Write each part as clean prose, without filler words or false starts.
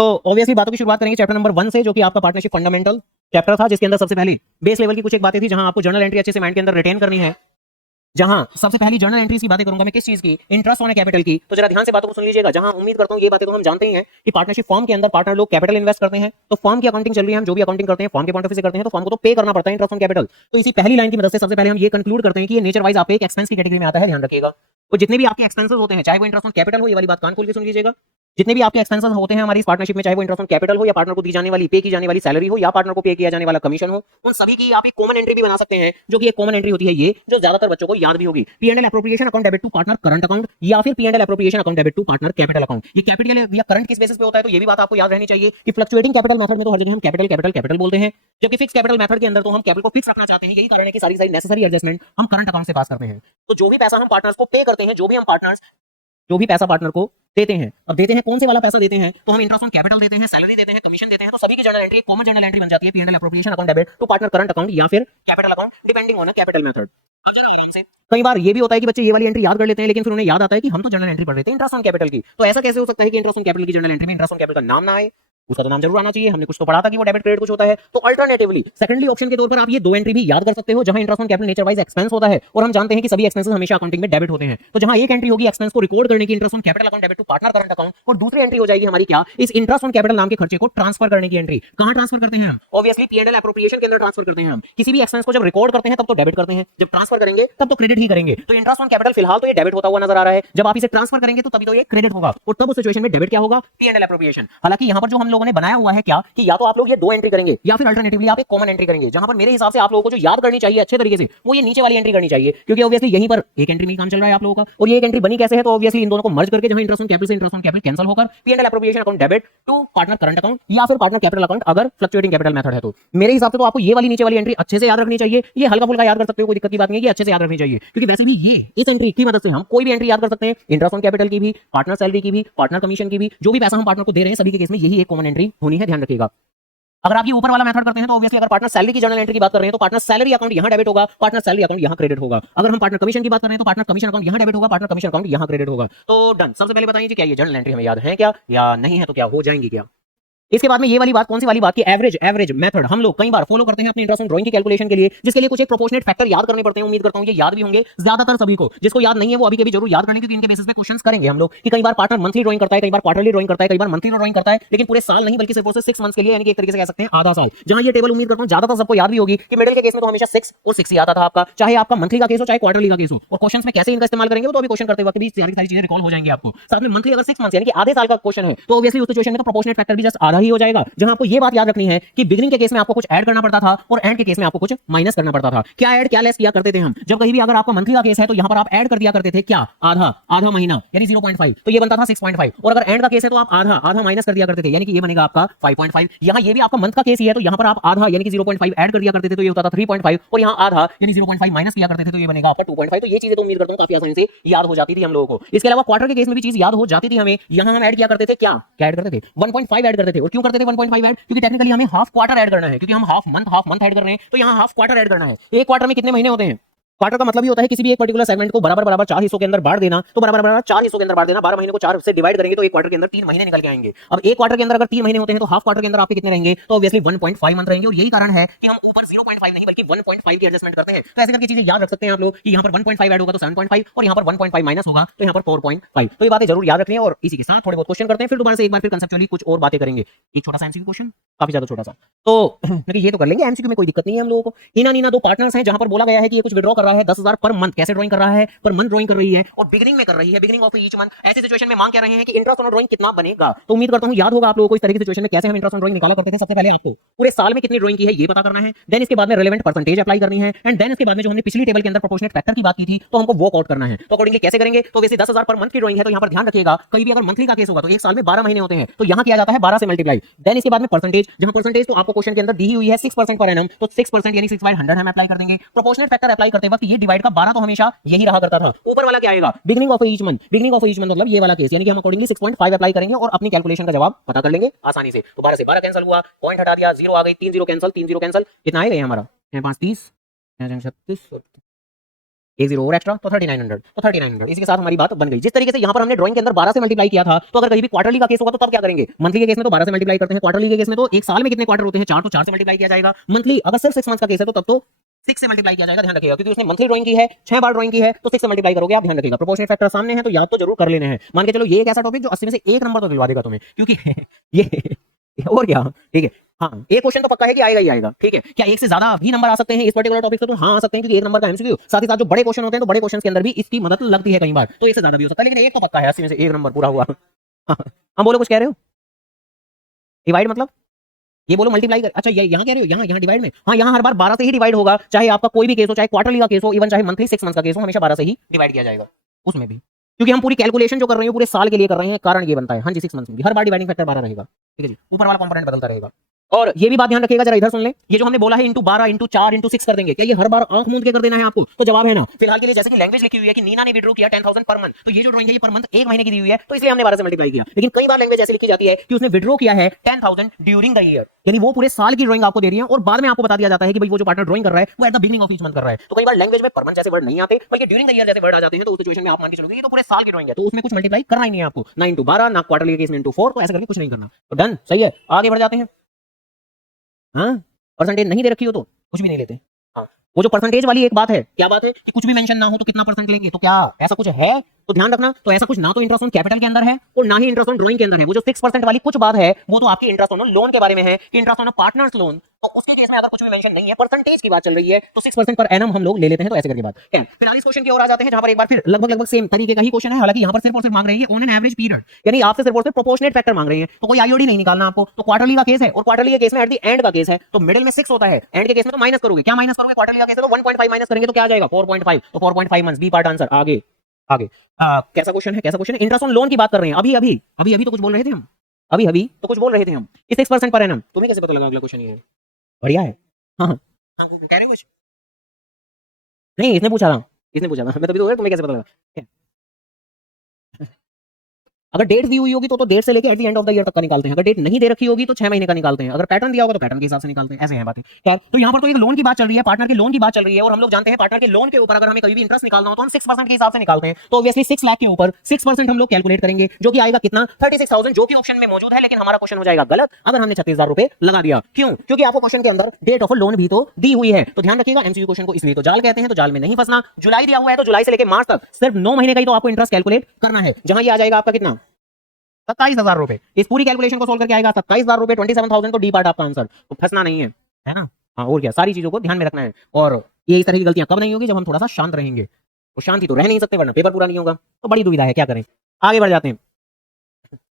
तो ऑब्वियसली बातों की शुरुआत करेंगे चैप्टर नंबर 1 से, जो कि आपका पार्टनरशिप फंडामेंटल चैप्टर था, जिसके अंदर सबसे पहले बेस लेवल की कुछ एक बातें थी, जहां आपको जर्नल एंट्री अच्छे से माइंड के अंदर रिटेन करनी है। जहां सबसे पहली जर्नल एंट्रीज की बातें करूंगा मैं, किस चीज की, इंटरेस्ट ऑन कैपिटल की। तो जरा ध्यान से बातों को सुन लीजिएगा। जहां उम्मीद करता हूं ये बातें तो हम जानते ही हैं कि पार्टनरशिप फॉर्म के अंदर पार्टनर लोग कैपिटल इन्वेस्ट करते हैं, तो फॉर्म की अकाउंटिंग चल रही है, हम जो भी अकाउंटिंग करते हैं फॉर्म के पॉइंट ऑफ व्यू से करते हैं, तो फॉर्म को तो पे करना पड़ता है इंटरेस्ट ऑन कैपिटल। तो इसी पहली लाइन की मदद से सबसे पहले हम ये कंक्लूड करते हैं कि ये नेचर वाइज आपके एक एक्सपेंस की कैटेगरी में आता है, ध्यान रखिएगा। तो जितने भी आपके एक्सपेंसेस होते हैं, चाहे वो इंटरेस्ट ऑन कैपिटल हो, ये वाली बात कान खोल के सुन लीजिएगा, जितने भी आपके एक्सपेंसेस होते हैं हमारी इस पार्टनरशिप में, चाहे वो इंटरेस्ट ऑन कैपिटल हो, या पार्टनर को दी जाने वाली पे की जाने वाली सैलरी हो, या पार्टनर को पे किया जाने वाला कमीशन हो, उन सभी की आप एक कॉमन एंट्री भी बना सकते हैं, जो कि एक कॉमन एंट्री होती है ये, जो ज्यादातर बच्चों को याद भी होगी। P&L appropriation account debit to partner current account, या फिर P&L appropriation account debit to partner capital account. ये कैपिटल या करंट किस बेसिस पे होता है, तो ये भी बात आपको याद रहनी चाहिए कि फ्लक्चुएटिंग कैपिटल मेथड में तो हर जगह हम कैपिटल कैपिटल कैपिटल बोलते हैं, जबकि फिक्स कैपिटल मेथड के अंदर तो हम कैपिटल को फिक्स रखना चाहते हैं। यही कारण है कि सारी नेसेसरी एडजस्टमेंट हम करंट अकाउंट से पास करते हैं। तो जो भी पैसा हम पार्टनर्स को पे करते हैं, जो भी पैसा पार्टनर को देते हैं, अब देते हैं कौन से वाला पैसा देते हैं, तो हम इंटरेस्ट ऑन कैपिटल देते हैं, सैलरी देते हैं, कमीशन देते हैं, तो सभी की journal entry common journal entry बन जाती है, P&L appropriation account debit to partner current account या फिर capital account, depending on capital method. अब जरा आराम से, कई बार ये भी होता है कि बच्चे ये वाली एंट्री याद कर लेते हैं, लेकिन फिर उन्हें याद आता है कि हम तो जर्नल एंट्री पढ़ रहे थे इंटरेस्ट ऑन कैपिटल की, तो ऐसा कैसे हो सकता है कि इंटरेस्ट ऑन कैपिटल की जर्नल एंट्री में इंटरेस्ट ऑन कैपिटल का नाम ना आए। उसका तो नाम जरूर आना चाहिए, हमने कुछ तो पढ़ा था कि वो डेबिट क्रेडिट कुछ होता है। तो अल्टरनेटिवली सेकंडली ऑप्शन के तौर पर आप ये दो एंट्री भी याद कर सकते हो, जहां interest on capital nature wise expense होता है, और हम जानते हैं कि सभी एक्सपेंसेस हमेशा अकाउंटिंग में डेबिट होते हैं। तो जहां एक एंट्री होगी एक्सपेंस को रिकॉर्ड करने की, interest on capital account debit to partner current account, और दूसरी एंट्री हो जाएगी हमारी क्या, इस इंटरेस्ट ऑन कैपिटल नाम के खर्चे को ट्रांसफर करने की एंट्री। कहां ट्रांसफर करते हैं हम, ऑब्वियसली P&L एप्रोप्रिएशन के अंदर ट्रांसफर करते हैं हम। किसी भी एक्सपेंस को जब रिकॉर्ड करते हैं तब तो डेबिट करते हैं, जब ट्रांसफर करेंगे तब तो क्रेडिट ही करेंगे। तो इंटरेस्ट ऑन कैपिटल फिलहाल तो ये डेबिट होता हुआ नजर आ रहा है, जब आप इसे ट्रांसफर करेंगे तो तभी तो ये क्रेडिट होगा, और तब उस सिचुएशन में डेबिट क्या होगा, P&L एप्रोप्रिएशन। हालांकि यहां पर जो हम लोगों ने बनाया हुआ है क्या, कि या तो आप लोग ये दो एंट्री करेंगे, या फिर अल्टरनेटिवली आप एक कॉमन एंट्री करेंगे, जहां पर मेरे हिसाब से आप लोगों को जो याद करनी चाहिए अच्छे तरीके से, वो ये नीचे वाली एंट्री करनी चाहिए, क्योंकि ऑब्वियसली यहीं पर एक एंट्री में काम चल रहा है आप लोगों का, और ये एक एंट्री बनी कैसे है, तो ऑब्वियसली इन दोनों को मर्ज करके, जहां इंटरेस्ट ऑन कैपिटल से इंटरेस्ट ऑन कैपिटल कैंसिल होकर P&L appropriation account debit to partner current account या फिर पार्टनर कैपिटल अकाउंट, अगर फ्लक्चुएटिंग कैपिटल मेथड है तो। मेरे हिसाब से तो आपको ये वाली नीचे वाली एंट्री अच्छे से याद रखनी चाहिए। ये हल्का फुल्का याद कर सकते हो, कोई दिक्कत की बात नहीं है, ये अच्छे से याद रखनी चाहिए, क्योंकि वैसे भी ये इस एंट्री की मदद से हम कोई भी एंट्री याद कर सकते हैं, इंटरेस्ट ऑन कैपिटल की भी, पार्टनर सैलरी की भी, पार्टनर कमीशन की भी, जो भी पैसा हम पार्टनर को दे रहे हैं सभी के केस में यही एक कॉमन एंट्री होनी है, ध्यान रखिएगा। अगर आप ये ऊपर वाला मेथड करते हैं तो ऑब्वियसली अगर पार्टनर सैलरी की जर्नल एंट्री की बात कर रहे हैं तो पार्टनर सैलरी अकाउंट यहां डेबिट होगा, पार्टनर सैलरी अकाउंट यहां क्रेडिट होगा। अगर हम पार्टनर कमीशन की बात कर रहे हैं तो पार्टनर कमीशन अकाउंट यहां डेबिट होगा, पार्टनर कमीशन अकाउंट यहां क्रेडिट होगा। तो डन। सबसे पहले बताइए क्या ये जर्नल एंट्री हमें याद है क्या, या नहीं है तो क्या हो जाएंगी क्या। इसके बाद में ये वाली बात, कौन सी वाली बात की, एवरेज मेथड हम लोग कई बार फॉलो करते हैं अपने इंटरेस्ट ऑन ड्राइंग की कैलकुलेशन के लिए, जिसके लिए कुछ एक प्रोपोर्शनेट फैक्टर याद करने पड़ते हैं। उम्मीद करता हूं ये याद भी होंगे ज्यादातर सभी को। जिसको याद नहीं है वो अभी के भी जरूर याद कर लें, क्योंकि इनके बेसिस पे क्वेश्चंस करेंगे हम लोग कि कई बार पार्टनर मंथली ड्राइंग करता है, कई बार क्वार्टरली ड्राइंग करता है, कई बार मंथली ड्राइंग करता है, लेकिन पूरे साल नहीं बल्कि सिर्फ और सिर्फ 6 मंथ्स के लिए, यानी कि एक तरीके से कह सकते हैं आधा साल। जहां ये टेबल उम्मीद करता हूं ज्यादातर सबको याद भी होगी कि मिडिल के केस में तो हमेशा 6 और 6 ही आता था आपका, चाहे आपका मंथली का केस हो चाहे क्वार्टरली का केस हो। और क्वेश्चंस में कैसे इनका इस्तेमाल करेंगे वो तो अभी क्वेश्चन करते वक्त भी सारी चीजें रिकॉल हो जाएंगी आपको। साथ में मंथली अगर 6 मंथ्स यानी कि आधे साल का क्वेश्चन है तो ऑब्वियसली उस सिचुएशन में तो प्रोपोर्शनेट फैक्टर भी जस्ट आधा ही हो जाएगा। जहां आपको ये बात याद रखनी है कि बिगिनिंग के केस में आपको कुछ ऐड करना पड़ता था और एंड के केस में आपको कुछ माइनस करना पड़ता था। क्या ऐड क्या लेस किया करते थे हम, जब कहीं भी अगर आपका मंथली का केस है तो यहां पर आप ऐड कर दिया करते थे क्या, आधा महीना यानी 0.5, तो ये बनता था 6.5। और अगर एंड का केस है तो आप आधा माइनस कर दिया करते थे, यानी कि ये बनेगा आपका 5.5। यहां ये भी आपका मंथ का केस ही है तो यहां पर आप आधा यानी कि 0.5 ऐड कर दिया करते थे तो ये होता था 3.5, और यहां आधा यानी 0.5 माइनस किया करते थे तो ये बनेगा आपका 2.5। तो ये चीजें तो उम्मीद करता हूं काफी आसानी से याद हो जाती थी हम लोगों को। इसके अलावा क्वार्टर के केस में भी चीज याद हो जाती थी हमें। यहां हम ऐड किया करते थे क्या ऐड करते थे 1.5 ऐड करते थे। और क्यों करते थे 1.5 ऐड, क्योंकि टेक्निकली हमें हाफ क्वार्टर ऐड करना है, क्योंकि हम हाफ मंथ ऐड कर रहे हैं तो यहां हाफ क्वार्टर ऐड करना है। एक क्वार्टर में कितने महीने होते हैं, क्वार्टर का मतलब ही होता है किसी भी एक पर्टिकुलर सेगमेंट को बराबर 4 हिस्सों के अंदर बांट देना। तो बराबर 4 हिस्सों के अंदर बांट देना, 12 महीने को 4 से डिवाइड करेंगे तो एक क्वार्टर के अंदर 3 महीने निकल के आएंगे। अब एक क्वार्टर के अंदर अगर 3 महीने होते हैं तो हाफ क्वार्टर के अंदर आपके कितने रहेंगे, तो ऑब्वियसली 1.5 मंथ रहेंगे। और यही कारण है कि हम ऊपर 0.5 नहीं बल्कि 1.5 की एडजस्टमेंट करते हैं। तो ऐसे करके चीजें याद रख सकते हैं आप लोग कि यहां पर 1.5 ऐड होगा तो 7.5 और यहां पर 1.5 माइनस होगा तो यहां पर 4.5। तो ये बातें जरूर याद रखनी है। और इसी के साथ थोड़े बहुत क्वेश्चन करते हैं, फिर दोबारा से एक बार फिर कंसेप्चुअली कुछ और बातें करेंगे। एक छोटा सा एमसीक्यू क्वेश्चन, काफी ज्यादा छोटा सा, तो ये तो कर लेंगे एमसीक्यू में, कोई दिक्कत नहीं है हम लोगों को। नीना दो पार्टनर्स हैं जहां पर बोला गया है कि ये कुछ विड्रॉ कर रहा है 10,000 पर मंथ। कैसे ड्राइंग कर रहा है, पर मंथ ड्राइंग कर रही है और बिगिनिंग में कर रही है, बिगिनिंग ऑफ ईच मंथ। ऐसी सिचुएशन में मांग क्या रहे हैं कि इंटरेस्ट ऑन ड्राइंग कितना बनेगा। तो उम्मीद करता हूं याद होगा आप लोगों को इस तरह की सिचुएशन में कैसे हम इंटरेस्ट ऑन ड्राइंग निकाला करते थे। सबसे पहले आपको पूरे साल में कितनी ड्राइंग की है ये पता करना है, देन इसके बाद में रिलेवेंट परसेंटेज अप्लाई करनी है, एंड देन इसके बाद में जो हमने पिछली टेबल के अंदर प्रोपोर्शनेट फैक्टर की बात की थी तो हमको वर्क आउट करना है। तो अकॉर्डिंगली कैसे करेंगे, तो वैसे 10,000 पर मंथ की ड्राइंग है तो यहां पर ध्यान रखिएगा कहीं भी अगर मंथली का केस होगा तो एक साल में 12 महीने होते हैं तो यहां किया जाता है 12 से मल्टीप्लाई। देन इसके बाद में परसेंटेज, जहां परसेंटेज तो आपको क्वेश्चन के अंदर दी हुई है 6% पर एनम, तो 6% यानी 6/100 हम अप्लाई कर देंगे। प्रोपोर्शनेट फैक्टर अप्लाई करते वक्त ये डिवाइड का 12 तो हमेशा यही रहा करता था। ऊपर वाला क्या आएगा, बिगिनिंग ऑफ ईच मंथ मतलब ये वाला केस, यानी कि हम अकॉर्डिंगली 6.5 अप्लाई करेंगे और अपनी कैलकुलेशन का जवाब पता कर लेंगे आसानी से। तो 12 से 12 कैंसिल हुआ, पॉइंट हटा दिया, 0 आ गई, 3 0 कैंसिल, 3 0 कैंसिल, कितना आएगा ये हमारा 5 30 36 एक जीरो और एक्स्ट्रा तो 3900, तो 3900 इसी के साथ हमारी बात बन गई। जिस तरीके से यहाँ पर हमने ड्राइंग के अंदर 12 से मल्टीप्लाई किया था, तो अगर कहीं भी क्वार्टरली का केस होगा तो तब क्या करेंगे? मंथली के केस में तो 12 से मल्टीप्लाई करते हैं, क्वार्टरली के केस में तो एक साल में कितने क्वार्टर होते हैं? 4, तो 4 से मल्टीप्लाई किया जाएगा। मंथली अगर सिर्फ 6 मंथ का केस है तो तब तो 6 से मल्टीप्लाई किया जाएगा, ध्यान रखिएगा, क्योंकि उसने मंथली ड्राइंग की है, 6 बार ड्राइंग की है, तो 6 से मल्टीप्लाई करोगे आप, ध्यान रखिएगा। प्रोपोर्शनेट फैक्टर सामने है तो याद तो जरूर कर लेने हैं। मान के चलो ये एक ऐसा टॉपिक जो 80 में से एक नंबर तो दिलवा देगा तुम्हें, क्योंकि ये और क्या, ठीक है। हाँ, एक क्वेश्चन तो पक्का है कि आएगा ही आएगा, ठीक है। क्या एक से ज्यादा भी नंबर आ सकते हैं इस पर्टिकुलर टॉपिक से? तो हाँ आ सकते हैं, क्योंकि एक नंबर का एमसीक्यू, साथ ही साथ जो बड़े क्वेश्चन होते हैं तो बड़े क्वेश्चन के अंदर भी इसकी मदद लगती है कई बार, तो एक से ज्यादा भी हो सकता है, लेकिन एक तो पक्का है 80 में से एक नंबर पूरा हुआ। हम बोलो, कुछ कह रहे हो? डिवाइड मतलब ये बोलो मल्टीप्लाई कर, अच्छा ये यहाँ कह रहे हो, यहाँ डिवाइड में, हाँ यहाँ हर बार 12 से ही डिवाइड होगा, चाहे आपका कोई भी केस हो, चाहे क्वार्टरली का केस हो, इवन चाहे मंथली 6 मंथ का केस हो, हमेशा 12 से ही डिवाइड किया जाएगा उसमें भी, क्योंकि हम पूरी कैलकुलेशन जो कर रहे हैं पूरे साल के लिए कर रहे हैं, कारण ये बनता है। हाँ जी, 6 मंथ में भी हर बार डिवाइडिंग फैक्टर 12 रहेगा, ठीक है जी, ऊपर वाला कंपोनेंट बदलता रहेगा। और ये भी बात ध्यान रखिएगा, जरा इधर सुन ले, ये जो हमने बोला है इंटू 12 इंटू 4 इंटू 6 कर देंगे, क्या ये हर बार आंख मूंद के कर देना है आपको? तो जवाब है ना। फिलहाल के लिए जैसे कि लैंग्वेज लिखी हुई है कि नीना ने विड्रॉ किया 10,000 पर मंथ, तो ये जो ड्राइंग है ये पर मंथ एक महीने की दी हुई है, तो इसलिए हमने 12 से मल्टीप्लाई किया। लेकिन कई बार लैंग्वेज ऐसी लिखी जाती है कि उसने विड्रॉ किया है 10,000 ड्यूरिंग द ईयर, यानी वो पूरे साल की ड्राइंग आपको दे रही है और बाद में आपको बता दिया जाता है कि भाई वो जो पार्टनर ड्राइंग कर रहा है वो at the beginning of each month कर रहा है। तो कई बार लैंग्वेज में पर मंथ जैसे वर्ड नहीं आते, बल्कि ड्यूरिंग द ईयर जैसे वर्ड आ जाते हैं, तो उस सिचुएशन में आप मान के चलोगे ये तो पूरे साल की ड्राइंग है, तो उसमें कुछ मल्टीप्लाई करना ही नहीं है आपको, ना इंटू 12 ना क्वार्टरली केस में इंटू 4, तो ऐसा करके कुछ नहीं करना। तो डन, सही है, आगे बढ़ जाते हैं। हाँ, परसेंटेज नहीं दे रखी हो तो कुछ भी नहीं लेते। हाँ, वो जो परसेंटेज वाली एक बात है, क्या बात है कि कुछ भी मेंशन ना हो तो कितना परसेंट लेंगे, तो क्या ऐसा कुछ है? तो ध्यान रखना, तो ऐसा कुछ ना तो इंटरेस्ट ऑन कैपिटल के अंदर है और ना ही इंटरेस्ट ऑन ड्राइंग के अंदर है। वो जो 6% वाली कुछ बात है वो तो आपकी इंटरेस्ट ऑन लोन के बारे में है कि इंटरेस्ट ऑन पार्टनर्स लोन, तो उसके केस में अगर कुछ भी मेंशन नहीं है, परसेंटेज की बात चल रही है, तो 6% पर एनम हम लोग ले लेते हैं। तो ऐसे करके बात है। फिलहाल इस क्वेश्चन की ओर आ जाते हैं, जहां पर एक बार फिर लगभग सेम तरीके का ही क्वेश्चन है, हालांकि यहां पर सिर्फ और सिर्फ मांग रहे हैं ऑन एन एवरेज पीरियड, यानी आपसे सिर्फ और सिर्फ प्रोपोर्शनेट फैक्टर मांग रहे हैं, तो कोई आईओडी नहीं निकालना आपको। तो क्वार्टरली का केस है और क्वार्टरली के केस में एट द एंड का केस है, तो मिडिल में 6 होता है, एंड के केस में तो माइनस करोगे। क्या माइनस करोगे? क्वार्टरली का केस है तो 1.5 माइनस करेंगे तो क्या आ जाएगा? 4.5, तो 4.5 मंथ्स, बी पार्ट आंसर। आगे आगे कैसा क्वेश्चन है, कैसा क्वेश्चन है? इंटरेस्ट ऑन लोन की बात कर रहे हैं। अभी तो कुछ बोल रहे थे हम, अभी तो कुछ बोल रहे थे हम, इस 6% पर एनम। तुम्हें कैसे पता लगा अगला क्वेश्चन ये है? बढ़िया है। हाँ हाँ हाँ, कह रहे हो कुछ? नहीं, इसने पूछा था, मैं तभी तो, तुम्हें कैसे पता लगा? अगर डेट दी हुई होगी तो डेट से लेके at the end of the year तक का निकालते हैं, अगर डेट नहीं दे रखी होगी तो 6 महीने का निकालते हैं, अगर पैटर्न दिया होगा तो पैटर्न के हिसाब से निकालते हैं। ऐसे हैं बातें। खैर, तो यहाँ पर तो एक लोन की बात चल रही है, पार्टनर के लोन की बात चल रही है, और हम लोग जानते हैं पार्टनर के लोन के ऊपर अगर हमें कभी भी इंटरेस्ट निकालना हो तो हम 6% के हिसाब से निकालते हैं। तो ऑब्वियसली 6 लाख के ऊपर 6% हम लोग कैलकुलेट करेंगे, जो कि आएगा कितना? 36,000, जो कि ऑप्शन में मौजूद है, लेकिन हमारा क्वेश्चन हो जाएगा गलत अगर हमने 36,000 रुपए लगा दिया। क्यों? क्योंकि आपको क्वेश्चन के अंदर डेट ऑफ लोन भी तो दी हुई है। तो ध्यान रखिएगा, एमसीक्यू क्वेश्चन को इसलिए तो जाल कहते हैं, तो जाल में नहीं फंसना। जुलाई दिया हुआ है तो जुलाई से लेकर मार्च तक सिर्फ 9 महीने का ही तो आपको इंटरेस्ट कैलकुलेट करना है, जहां ये आ जाएगा आपका कितना? 27,000 रुपए। इस पूरी कैलकुलेशन को सोल्व करके आएगा 27,000 रुपए, 27,000, तो डी पार्ट आपका आंसर। तो फंसना नहीं है ना? हाँ, और क्या, सारी चीजों को ध्यान में रखना है। और ये इस तरह की गलतियां कब नहीं होगी? जब हम थोड़ा सा शांत रहेंगे। तो शांति तो रह नहीं सकते, वरना पेपर पूरा नहीं होगा। तो बड़ी दुविधा है, क्या करें? आगे बढ़ जाते हैं।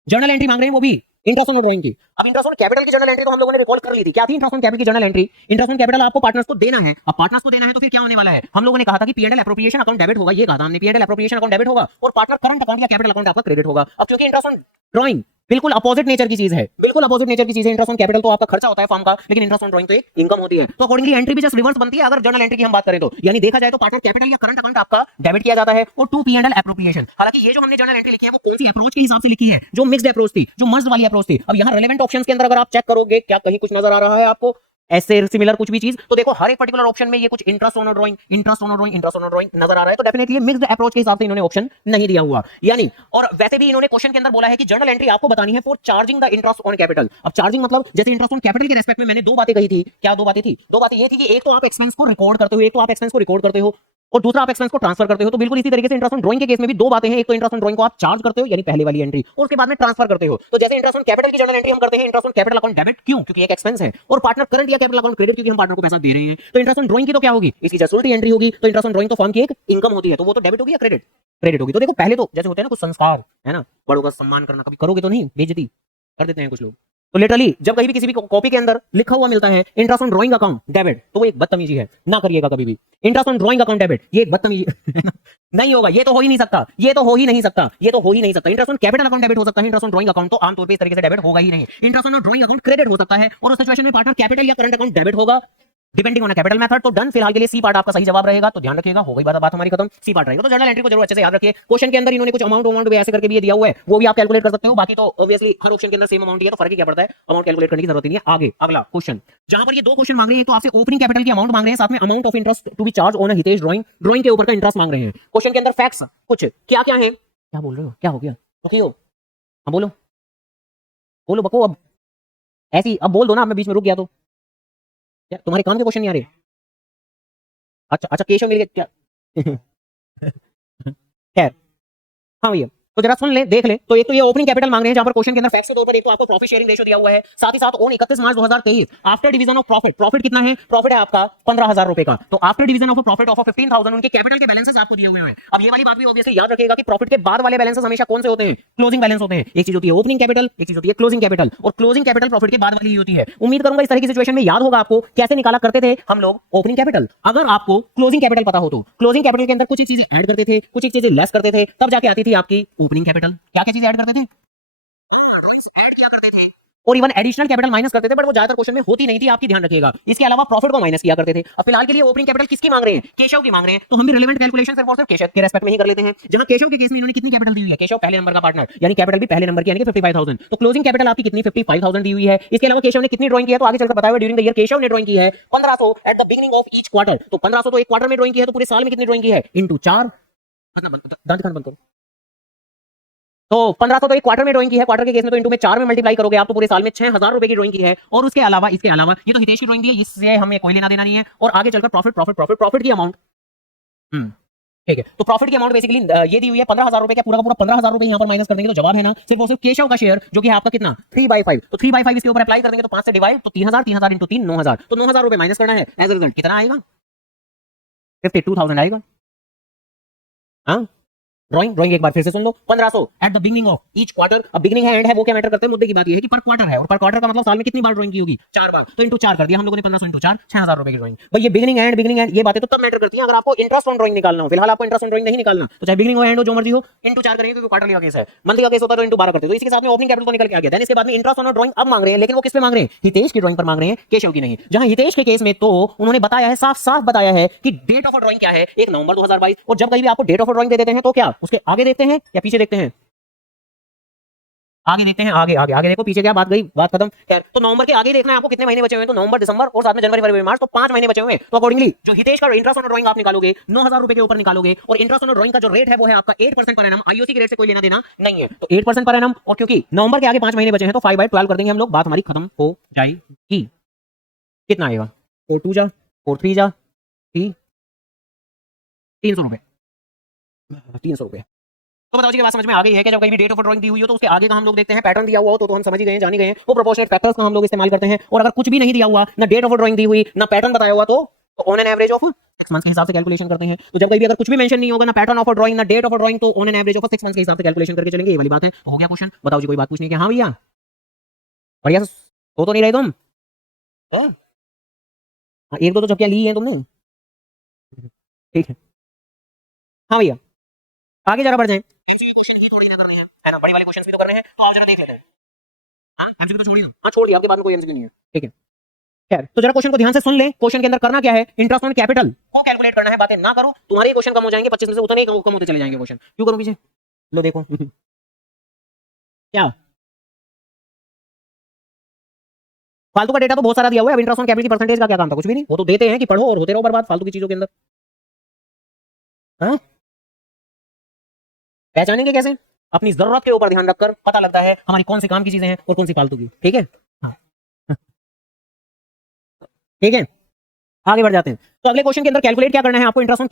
जर्नल एंट्री मांग रहे हैं, वो भी इंटरेस्ट ऑन ड्राइंग की। अब इंटरेस्ट ऑन कैपिटल की जर्नल एंट्री तो हम लोगों ने रिकॉल कर ली थी। क्या थी इंटरेस्ट ऑन कैपिटल की journal entry? Interest on capital आपको पार्टनर्स को देना है। अब पार्टनर्स को देना है तो फिर क्या होने वाला है? हम लोगों ने कहा था कि पी&एल एप्रोप्रिएशन अकाउंट डेबिट होगा, ये कहा था हमने, पी&एल एप्रोप्रिएशन अकाउंट डेबिट होगा और पार्टनर करंट अकाउंट या कैपिटल अकाउंट आपका क्रेडिट होगा। अब क्योंकि इंटरेस्ट ऑन ड्राइंग बिल्कुल अपोजिट नेचर की चीज है, बिल्कुल अपोजिट नेचर की चीज है। इंटरेस्ट ऑन कैपिटल तो आपका खर्चा होता है फॉर्म का, लेकिन इंटरेस्ट ऑन ड्राइंग तो एक इनकम होती है। तो अकॉर्डिंगली एंट्री भी जस्ट रिवर्स बनती है अगर जर्नल एंट्री की हम बात करें तो। यानी देखा जाए तो पार्टनर कैपिटल या करंट अकाउंट आपका डेबिट किया जाता है और टू पी&एल एप्रोप्रिएशन। हालांकि ये जो हमने जर्नल एंट्री लिखी है वो कौन सी अप्रोच के हिसाब से लिखी है? जो मिक्स्ड अप्रोच थी, जो मर्ज वाली अप्रोच थी। अब यहाँ रेलेवेंट ऑप्शंस के अंदर अगर आप चेक करोगे, क्या कहीं कुछ नजर आ रहा है आपको ऐसे सिमिलर कुछ भी चीज? तो देखो हर एक पर्टिकुलर ऑप्शन में ये कुछ interest on drawing, interest on drawing, interest on drawing नजर आ रहा है। तो डेफिनेटली मिक्स्ड अप्रोच के हिसाब से इन्होंने ऑप्शन नहीं दिया हुआ। यानी और वैसे भी इन्होंने क्वेश्चन के अंदर बोला है कि जर्नल एंट्री आपको बतानी है for charging the interest on capital. अब चार्जिंग मतलब जैसे इंटरेस्ट ऑन कैपिटल के रेस्पेक्ट में मैंने दो बातें कही थी। क्या दो बातें थी? दो बातें ये थी कि एक तो आप एक्सपेंस को रिकॉर्ड करते हो, एक तो आप एक्सपेंस को रिकॉर्ड करते हो और दूसरा आप एक्सपेंस को ट्रांसफर करते हो। तो बिल्कुल इसी तरीके से इंटरेस्ट ऑन ड्राइंग के केस में भी दो बातें हैं। एक तो इंटरेस्ट ऑन ड्राइंग को आप चार्ज करते हो यानी पहले वाली एंट्री, और उसके बाद में ट्रांसफर करते हो। तो जैसे इंटरेस्ट ऑन कैपिटल की जर्नल एंट्री हम करते हैं, interest on capital account debit, क्यों? क्योंकि एक एक्सपेंस है, और पार्टनर करंट या कैपिटल अकाउंट क्रेडिट, क्योंकि हम पार्टनर को पैसा दे रहे हैं। तो इंटरेस्ट ऑन ड्राइंग की तो क्या होगी? इसकी जस्ट उल्टी एंट्री होगी। तो इंटरेस्ट ऑन ड्राइंग तो फर्म की एक इनकम होती है, तो वो तो डेबिट होगी या क्रेडिट? क्रेडिट होगी। तो देखो पहले तो जैसे होते हैं ना कुछ संस्कार, है ना, बड़ों का सम्मान करना, कभी करोगे तो नहीं, बेइज्जती कर देते हैं कुछ लोग। तो लिटरली जब कहीं भी किसी भी कॉपी के अंदर लिखा हुआ मिलता है interest on drawing account debit, तो वो एक बदतमीजी है, ना करिएगा कभी भी। Interest on drawing account debit ये एक बदतमीजी नहीं होगा, ये तो हो ही नहीं सकता, ये तो हो ही नहीं सकता, ये तो हो ही नहीं सकता। Interest on capital account debit हो सकता है, इंटरेस्ट ऑन ड्राइंग अकाउंट तो आमतौर पर इस तरीके से डेबिट होगा ही नहीं। Interest on drawing account credit हो सकता है, और उस सिचुएशन में पार्टनर कैपिटल या करंट अकाउंट डेबिट होगा डिपेंडिंग ऑन कैपिटल मेथड। तो डन, फिलहाल के लिए सी पार्ट आपका सही जवाब रहेगा, तो ध्यान रखिएगा। हो गई बात हमारी खत्म, सी पार्ट रहेगा। तो जर्नल एंट्री को जरूर अच्छे से याद रखिए। क्वेश्चन के अंदर इन्होंने कुछ अमाउंट भी ऐसे करके भी दिया हुआ है, वो भी आप कैलकुलेट कर सकते हो। बाकी तो ऑब्वियसली हर ऑप्शन के अंदर सेम अमाउंट ही है, तो फर्क ही क्या पड़ता है, अमाउंट कैलकुलेट करने की जरूरत नहीं है। आगे अगला क्वेश्चन, जहां पर ये दो क्वेश्चन मांग रहे हैं, तो आपसे ओपनिंग कैपिटल की अमाउंट मांग रहे हैं, साथ में amount of interest to be charge on Hitesh drawing के ऊपर का इंटरेस्ट मांग रहे हैं। क्वेश्चन के अंदर फैक्ट्स कुछ क्या क्या है, क्या बोल रहे हो, क्या हो गया, हो हाँ बोलो बोलो बको, अब ऐसी अब बोल दो ना, मैं बीच में रुक गया तो क्या तुम्हारे काम के क्वेश्चन नहीं आ रहे? अच्छा अच्छा, केशव मिल गया क्या? खैर, हाँ भैया, तो जरा सुन ले, देख ले। तो एक तो ये ओपनिंग कैपिटल मांग रहे हैं, जहां पर क्वेश्चन के अंदर फैक्ट्स के तौर पर एक तो आपको प्रॉफिट शेयरिंग रेशियो दिया हुआ है, साथ ही साथ on 31 March 2023 after division of profit कितना है, प्रॉफिट है आपका 15,000 रुपए का। तो after division of profit of 15,000 उनके कैपिटल के बैलेंसेस आपको दिए हुए हैं। अब ये वाली बात भी ऑब्वियसली याद रखिएगा कि प्रॉफिट के बाद वाले बैलेंसेस हमेशा कौन से होते हैं, क्लोजिंग बैलेंस होते हैं। एक चीज होती है ओपनिंग कैपिटल, एक चीज होती है क्लोजिंग कैपिटल, और क्लोजिंग कैपिटल प्रॉफिट के बाद वाली होती है। उम्मीद करूंगा इस तरह की सिचुएशन में याद होगा आपको कैसे निकाला करते थे हम लोग ओपनिंग कैपिटल। अगर आपको क्लोजिंग कैपिटल पता हो तो क्लोजिंग कैपिटल के अंदर कुछ चीजें ऐड करते थे, कुछ चीजें लेस करते थे, तब जाके आती थी आपकी ओपनिंग कैपिटल। क्या क्या चीजें ऐड करते थे, ऐड किया करते थे, और इवन एडिशनल कैपिटल माइनस करते थे, बट वो ज्यादातर क्वेश्चन में होती नहीं थी, आपकी ध्यान रखिएगा। इसके अलावा प्रॉफिट को माइनस किया करते थे। अब फिलहाल के लिए ओपनिंग कैपिटल किसकी मांग रहे हैं, केशव की मांग रहे हैं, तो हम भी रिलेवेंट कैलकुलेशन सिर्फ और सिर्फ केशव के रेस्पेक्ट में ही कर लेते हैं। जहां केशव के केस में इन्होंने कितनी कैपिटल दी हुई है, केशव पहले नंबर का पार्टनर, यानी कैपिटल भी पहले नंबर की, यानी कि 55,000। तो क्लोजिंग कैपिटल आपकी कितनी 55,000 दी हुई है। इसके अलावा केशव ने कितनी ड्राइंग की है, तो आगे चलकर बताया ड्यूरिंग द ईयर केशव ने ड्राइंग की है 1500 at the beginning of each quarter. तो 1500 तो एक क्वार्टर में ड्राइंग की है, तो पूरे साल में कितनी ड्राइंग की है, इंटू 4। दांत बंद करो। तो 1500 तो एक क्वार्टर में ड्राइंग की है, क्वार्टर के केस में तो इंटू में 4 में मल्टीप्लाई करोगे आप, तो पूरे साल में 6,000 रुपए की ड्राइंग की है। और उसके अलावा इसके अलावा ये तो हितेश की ड्राइंग थी, इससे हमें कोई लेना देना नहीं है। और आगे चलकर प्रॉफिट की अमाउंट, ठीक है, तो प्रॉफिट की अमाउंट बेसिकली ये दी हुई है 15,000 रुपए का, पूरा का पूरा 15,000 रुपए यहाँ पर माइनस कर देंगे, तो जवाब है ना सिर्फ और सिर्फ केशव का शेयर, जो कि है आपका कितना 3/5। तो 3/5 इसके ऊपर अप्लाई कर देंगे, तो 5 से डिवाइड, तो 3,000 इंटू 3 9,000, तो 9,000 रुपए माइनस करना है। एज रिजल्ट कितना आएगा, 52,000 आएगा। हाँ, ड्राइंग एक बार फिर से सुन लो, 1500 at the beginning of each quarter. अब बिगिनिंग है एंड है वो क्या मैटर करते हैं, मुद्दे की बात ये है कि पर क्वार्टर है, और पर क्वार्टर का मतलब साल में कितनी बार ड्राइंग की होगी, 4 बार, तो इंटू 4 कर दिया हम लोगों ने, 1500 इंटू 4 6,000 रुपए की ड्राइंग। भाई ये बिगिनिंग एंड ये बातें तो तब मैटर करती हैं अगर आपको इंटरेस्ट ऑन ड्राइंग निकालना हो। फिलहाल आपको इंटरेस्ट ऑन ड्राइंग नहीं निकालना, तो चाहे बिगिनिंग हो एंड हो जो मर्जी हो, इंटू 4 करेंगे, क्योंकि क्वार्टरली का केस है। मंथली का केस होता तो इंटू 12 करते। तो इसके साथ में ओपनिंग कैपिटल तो निकल के आ गया। देन इसके बाद में इंटरेस्ट ऑन ड्राइंग अब मांग रहे हैं, लेकिन वो किस पे मांग रहे हैं, हितेश की ड्राइंग पर मांग रहे हैं, केशव की नहीं। जहां हितेश के केस में तो उन्होंने बताया है, साफ साफ बताया है कि डेट ऑफ ड्राइंग क्या है, 1 नवंबर 2022। और जब कहीं भी आपको डेट ऑफ ड्राइंग दे देते हैं, तो क्या उसके आगे देखते हैं या पीछे देखते हैं, आगे देखते हैं, आगे देखो, पीछे क्या बात गई, बात खत्म। खैर, तो नवंबर के आगे देखना है आपको कितने महीने बचे हुए हैं, तो नवंबर दिसंबर और साथ में जनवरी फरवरी मार्च, तो 5 महीने बचे हुए हैं। तो अकॉर्डिंगली जो हितेश का इंटरेस्ट ऑन ड्राइंग आप निकालोगे 9,000 रुपए के ऊपर निकालोगे, और इंटरेस्ट ऑन ड्राइंग का जो रेट है वो है आपका 8% पर एनम, आईओसी के रेट से कोई लेना देना नहीं है, तो 8% पर एनम। और क्योंकि नवंबर के आगे 5 महीने बचे हैं, तो 5/12 कर देंगे हम लोग, बात हमारी खत्म हो जाएगी। कितना आएगा, 4 2 जा 4 3 जा 300 रुपए, 300 रुपए। तो बताओ जी की बात समझ में आ गई है कि जब कहीं भी डेट ऑफ ड्राइंग दी हुई हो, तो उसके आगे का हम लोग देखते हैं, पैटर्न दिया हुआ हो तो हम समझ ही गए, जान ही गए, वो प्रोपोर्शनेट फैक्टर्स का हम लोग इस्तेमाल करते हैं। और अगर कुछ भी नहीं दिया हुआ, ना डेट ऑफ ड्राइंग दी हुई, ना पैटर्न बताया हुआ, तो on an average of 6 months के हिसाब से कैलकुलेशन करते हैं। तो जब कहीं भी अगर कुछ भी मेंशन नहीं होगा, ना पैटर्न ऑफ ड्राइंग, ना डेट ऑफ ड्राइंग, तो on an average of 6 months के हिसाब से कैलकुलेशन करके चलेंगे, ये वाली बात है। तो हो गया क्वेश्चन। बताओ जी कोई बात पूछनी है क्या, हाँ भैया, बढ़िया से तो नहीं रहे तुम, एक दो तो झपकियां ली है तुमने, ठीक है। हाँ भैया, आगे जरा बढ़ जाए, क्वेश्चन ही थोड़ी ना करने हैं, है ना, बड़ी वाले क्वेश्चन भी तो करने हैं, तो आप जरा देख लेते हैं। हाँ, एमसीक्यू तो छोड़ ही दो, हाँ छोड़ दिया, आपके बाद में कोई एमसीक्यू नहीं है, ठीक है। खैर, तो जरा क्वेश्चन को ध्यान से सुन ले। क्वेश्चन के अंदर करना क्या है, इंटरेस्ट ऑन कैपिटल को कैलकुलेट करना है, बातें ना करो, तुम्हारे क्वेश्चन कम हो जाएंगे, 25 में से उतने कम होते चले जाएंगे क्वेश्चन। क्यों करो पीछे, लो देखो क्या फालतू का डेटा तो बहुत सारा दिया हुआ है। अब इंटरेस्ट ऑन कैपिटल की परसेंटेज का क्या काम था, कुछ भी नहीं, वो तो देते हैं कि पढ़ो और होते रहो बर्बाद फालतू की चीजों के अंदर। हाँ, पहचानेंगे कैसे, अपनी जरूरत के ऊपर ध्यान रखकर पता लगता है हमारी कौन सी काम की चीजें हैं और कौन सी फालतू की, ठीक है। हाँ, ठीक है, आगे बढ़ जाते हैं। तो अगले क्वेश्चन के अंदर कैलकुलेट क्या करना है आपको, इंटरेस्ट ऑन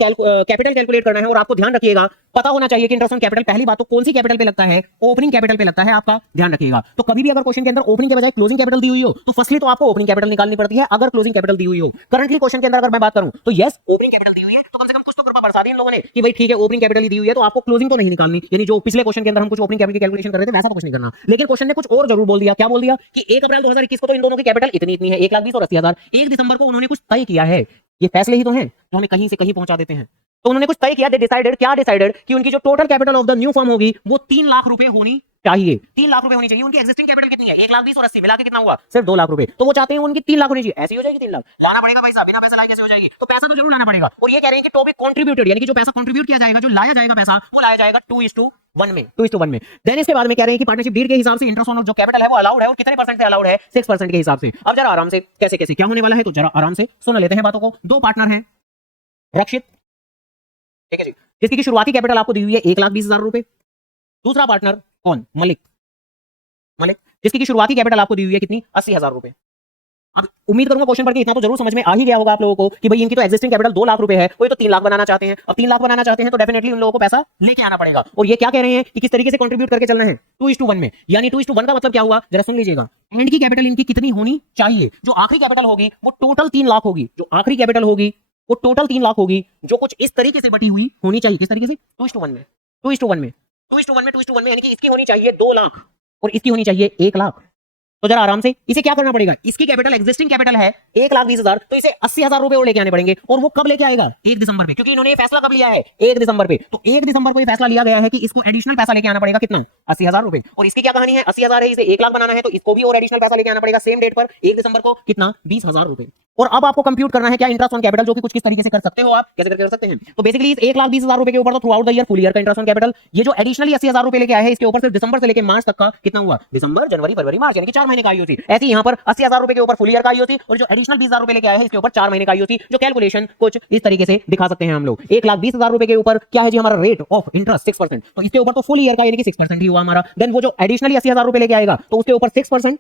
कैपिटल कैलकुलेट करना है। और आपको ध्यान रखिएगा, पता होना चाहिए कि इंटरेस्ट ऑन कैपिटल पहली बात तो कौन सी कैपिटल पे लगता है, ओपनिंग कैपिटल पे लगता है, आपका ध्यान रखिएगा। तो कभी भी अगर क्वेश्चन के अंदर ओपनिंग के बजाय क्लोजिंग कैपिटल दी हुई हो, तो फर्स्टली तो आपको ओपनिंग कैपिटल निकालनी पड़ती है, अगर क्लोजिंग कैपिटल दी हुई हो। करंटली क्वेश्चन के अंदर अगर मैं बात करूं, तो यस ओपनिंग कैपिटल दी हुई है, तो कम से कम कुछ तो कृपा बरसा दी इन लोगों ने कि भाई ठीक है ओपनिंग कैपिटल ही दी हुई है, तो आपको क्लोजिंग तो नहीं निकालनी। यानी जो पिछले क्वेश्चन के अंदर हम कुछ ओपनिंग कैपिटल की कैलकुलेशन कर रहे थे, वैसा तो कुछ नहीं करना। लेकिन क्वेश्चन ने कुछ और जरूर बोल दिया, क्या बोल दिया कि 1 अप्रैल 2021 को तो इन दोनों की कैपिटल इतनी इतनी है, 1,20,000 और 80,000। 1 दिसंबर को उन्होंने कुछ तय किया है, ये फैसले ही तो हैं जो हमें कहीं से कहीं पहुंचा देते हैं। तो उन्होंने कुछ तय किया, दे डिसाइडेड, क्या डिसाइडेड, कि उनकी जो total capital of the new firm होगी वो 3 लाख रुपए होनी चाहिए। 3 लाख रुपए होनी चाहिए। उनकी एग्जिस्टिंग कैपिटल कितनी है? 1,20,000 और 80 मिला के कितना हुआ? सिर्फ 2 लाख रुपए। तो वो चाहते हैं उनकी 3 लाख होनी चाहिए। ऐसी हो जाएगी 3 लाख? लाना पड़ेगा भाई साहब, बिना पैसा लाए कैसे हो जाएगी? तो पैसा तो जरूर लाना पड़ेगा। और ये कह रहे हैं कि टू बी कंट्रीब्यूटेड, यानी कि जो पैसा कंट्रीब्यूट किया जाएगा, जो लाया जाएगा पैसा, वो लाया जाएगा 2:1 में, 2:1 में। देन इसके बाद में कह रहे हैं कि पार्टनरशिप डीड के हिसाब से इंटरेस्ट ऑन जो कैपिटल है वो अलाउड है, और कितने परसेंट से अलाउड है? 6% के हिसाब से। अब जरा आराम से कैसे कैसे क्या होने वाला है, तो जरा आराम से सुन लेते हैं बातों को। दो पार्टनर हैं, रक्षित, ठीक है जी, जिसकी की शुरुआती कैपिटल आपको दी हुई है 1,20,000 रुपए। दूसरा पार्टनर कौन? मलिक, मलिक, जिसकी की शुरुआती कैपिटल आपको दी हुई है कितनी? 80,000 रुपए। अब उम्मीद करूंगा क्वेश्चन पढ़ के इतना तो जरूर समझ में आ ही गया होगा आप लोगों को कि भाई इनकी तो एक्जिस्टिंग कैपिटल 2 लाख रुपए है, वो तो 3 लाख बनाना चाहते हैं। अब 3 लाख बनाना चाहते हैं तो डेफिनेटली उन लोगों को पैसा लेके आना पड़ेगा। और ये क्या कह रहे हैं कि किस तरीके से कंट्रीब्यूट करके चलना है? 2:1 में। यानी 2:1 का मतलब क्या हुआ, जरा सुन लीजिएगा। एंड की कैपिटल इनकी कितनी होनी चाहिए? जो आखिरी कैपिटल होगी वो टोटल 3 लाख होगी। जो आखिरी कैपिटल होगी वो टोटल 3 लाख होगी, जो कुछ इस तरीके से बटी हुई होनी चाहिए। किस तरीके से? 2:1 में, 2:1 में, 2:1 में, 2:1 में, यानी कि इसकी होनी चाहिए 2 लाख और इसकी होनी चाहिए 1 लाख। तो जरा आराम से इसे क्या करना पड़ेगा? इसकी कैपिटल, एग्जिस्टिंग कैपिटल है 1,20,000, तो इसे 80,000 रुपए और लेके आने पड़ेंगे। और वो कब लेके आएगा? 1 दिसंबर पे, क्योंकि इन्होंने ये फैसला कब लिया है? 1 दिसंबर पे। तो 1 दिसंबर को ये फैसला लिया गया है कि इसको एडिशनल पैसा लेके आना पड़ेगा। कितना? 80,000 रुपए। और इसकी क्या कहानी है? 80,000 है, इसे 1 लाख बनाना है, तो इसको भी और एडिशनल पैसा लेके आना पड़ेगा सेम डेट पर 1 दिसंबर को। कितना? 20,000 रुपए। और अब आपको कंप्यूट करना है क्या? इंटरेस्ट ऑन कैपिटल, जो कि कुछ किस तरीके से कर सकते हो आप, कैसे कर सकते हैं? तो बेसिकली इस 1,20,000 रुपए के ऊपर तो through out the year, full year का इंटरेस्ट ऑन कैपिटल, ये जो एडिशनली 80,000 रुपए लेके आए हैं, इसके ऊपर सिर्फ दिसंबर से लेके मार्च तक का कितना हुआ? दिसंबर, जनवरी, फरवरी, मार्च, यानी कि 4 महीने का आईओसी। ऐसे यहाँ पर 80,000 रुपए के ऊपर फुल ईयर का आईओसी, और जो एडिशनल 20,000 रुपए लेके आए हैं इसके ऊपर 4 महीने का आईओसी। जो कैलकुलेशन कुछ इस तरीके से दिखा सकते हैं हम लोग। 1,20,000 रुपए के ऊपर क्या है जी हमारा रेट ऑफ इंटरेस्ट? 6%। तो इसके ऊपर तो फुल ईयर का यानी कि 6% ही हुआ हमारा। देन वो जो एडिशनली 80,000 रुपए लेके आएगा तो उसके ऊपर 6%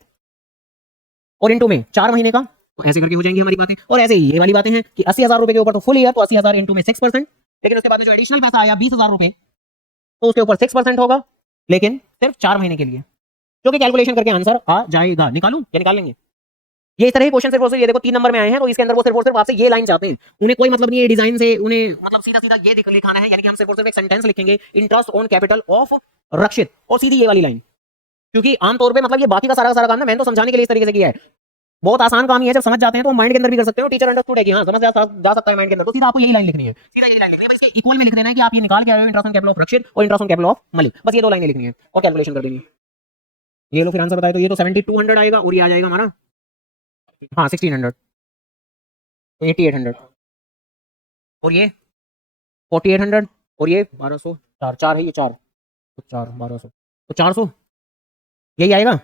और इंटू में 4 महीने का, तो ऐसे करके हो जाएंगी हमारी बातें। और ऐसे ही ये वाली बातें हैं कि 80,000 रुपए के ऊपर तो फुल ईयर, तो 80,000 इंटू में 6%। लेकिन उसके बाद में जो एडिशनल पैसा आया 20,000 रुपए, तो उसके ऊपर 6% होगा, लेकिन सिर्फ 4 महीने के लिए। जो कि कैलकुलेशन करके आंसर आ जाएगा। निकालूं या निकाल लेंगे? ये इस तरह के क्वेश्चन सिर्फ और सिर्फ, ये देखो 3 नंबर में आए हैं, तो इसके अंदर वो सिर्फ और सिर्फ आपसे ये लाइन चाहते हैं। उन्हें कोई मतलब नहीं है डिजाइन से, उन्हें मतलब सीधा सीधा ये लिखाना है। यानी कि हम सिर्फ और सिर्फ एक सेंटेंस लिखेंगे, इंटरेस्ट ऑन कैपिटल ऑफ रक्षित, और सीधी ये वाली लाइन। क्योंकि आमतौर पे मतलब ये बाकी का सारा काम ना मैंने तो समझाने के लिए इस तरीके से किया है। बहुत आसान काम ही है, जब समझ जाते हैं तो माइंड के अंदर भी कर सकते हो। टीचर अंडरस्टूड है कि हाँ समझ जा सकता है माइंड के अंदर, तो सीधा आपको यही लाइन लिखनी है, सीधा यही लाइन लिखनी है। बस इसके इक्वल में लिख देना है कि आप ये निकाल के आए हो इंटरेस्ट ऑन कैपिटल ऑफ रक्षित और interest on capital of Malik. बस ये 2 लाइनें लिखनी है और कैलकुलेशन कर देनी है। ये लो फिर आंसर बताए, तो ये तो 7200 आएगा, और ये आ जाएगा हमारा हाँ 1600, 8800, और ये 4800, और ये 1200, 4 है, ये 4 तो 4 1200, तो 400 यही आएगा।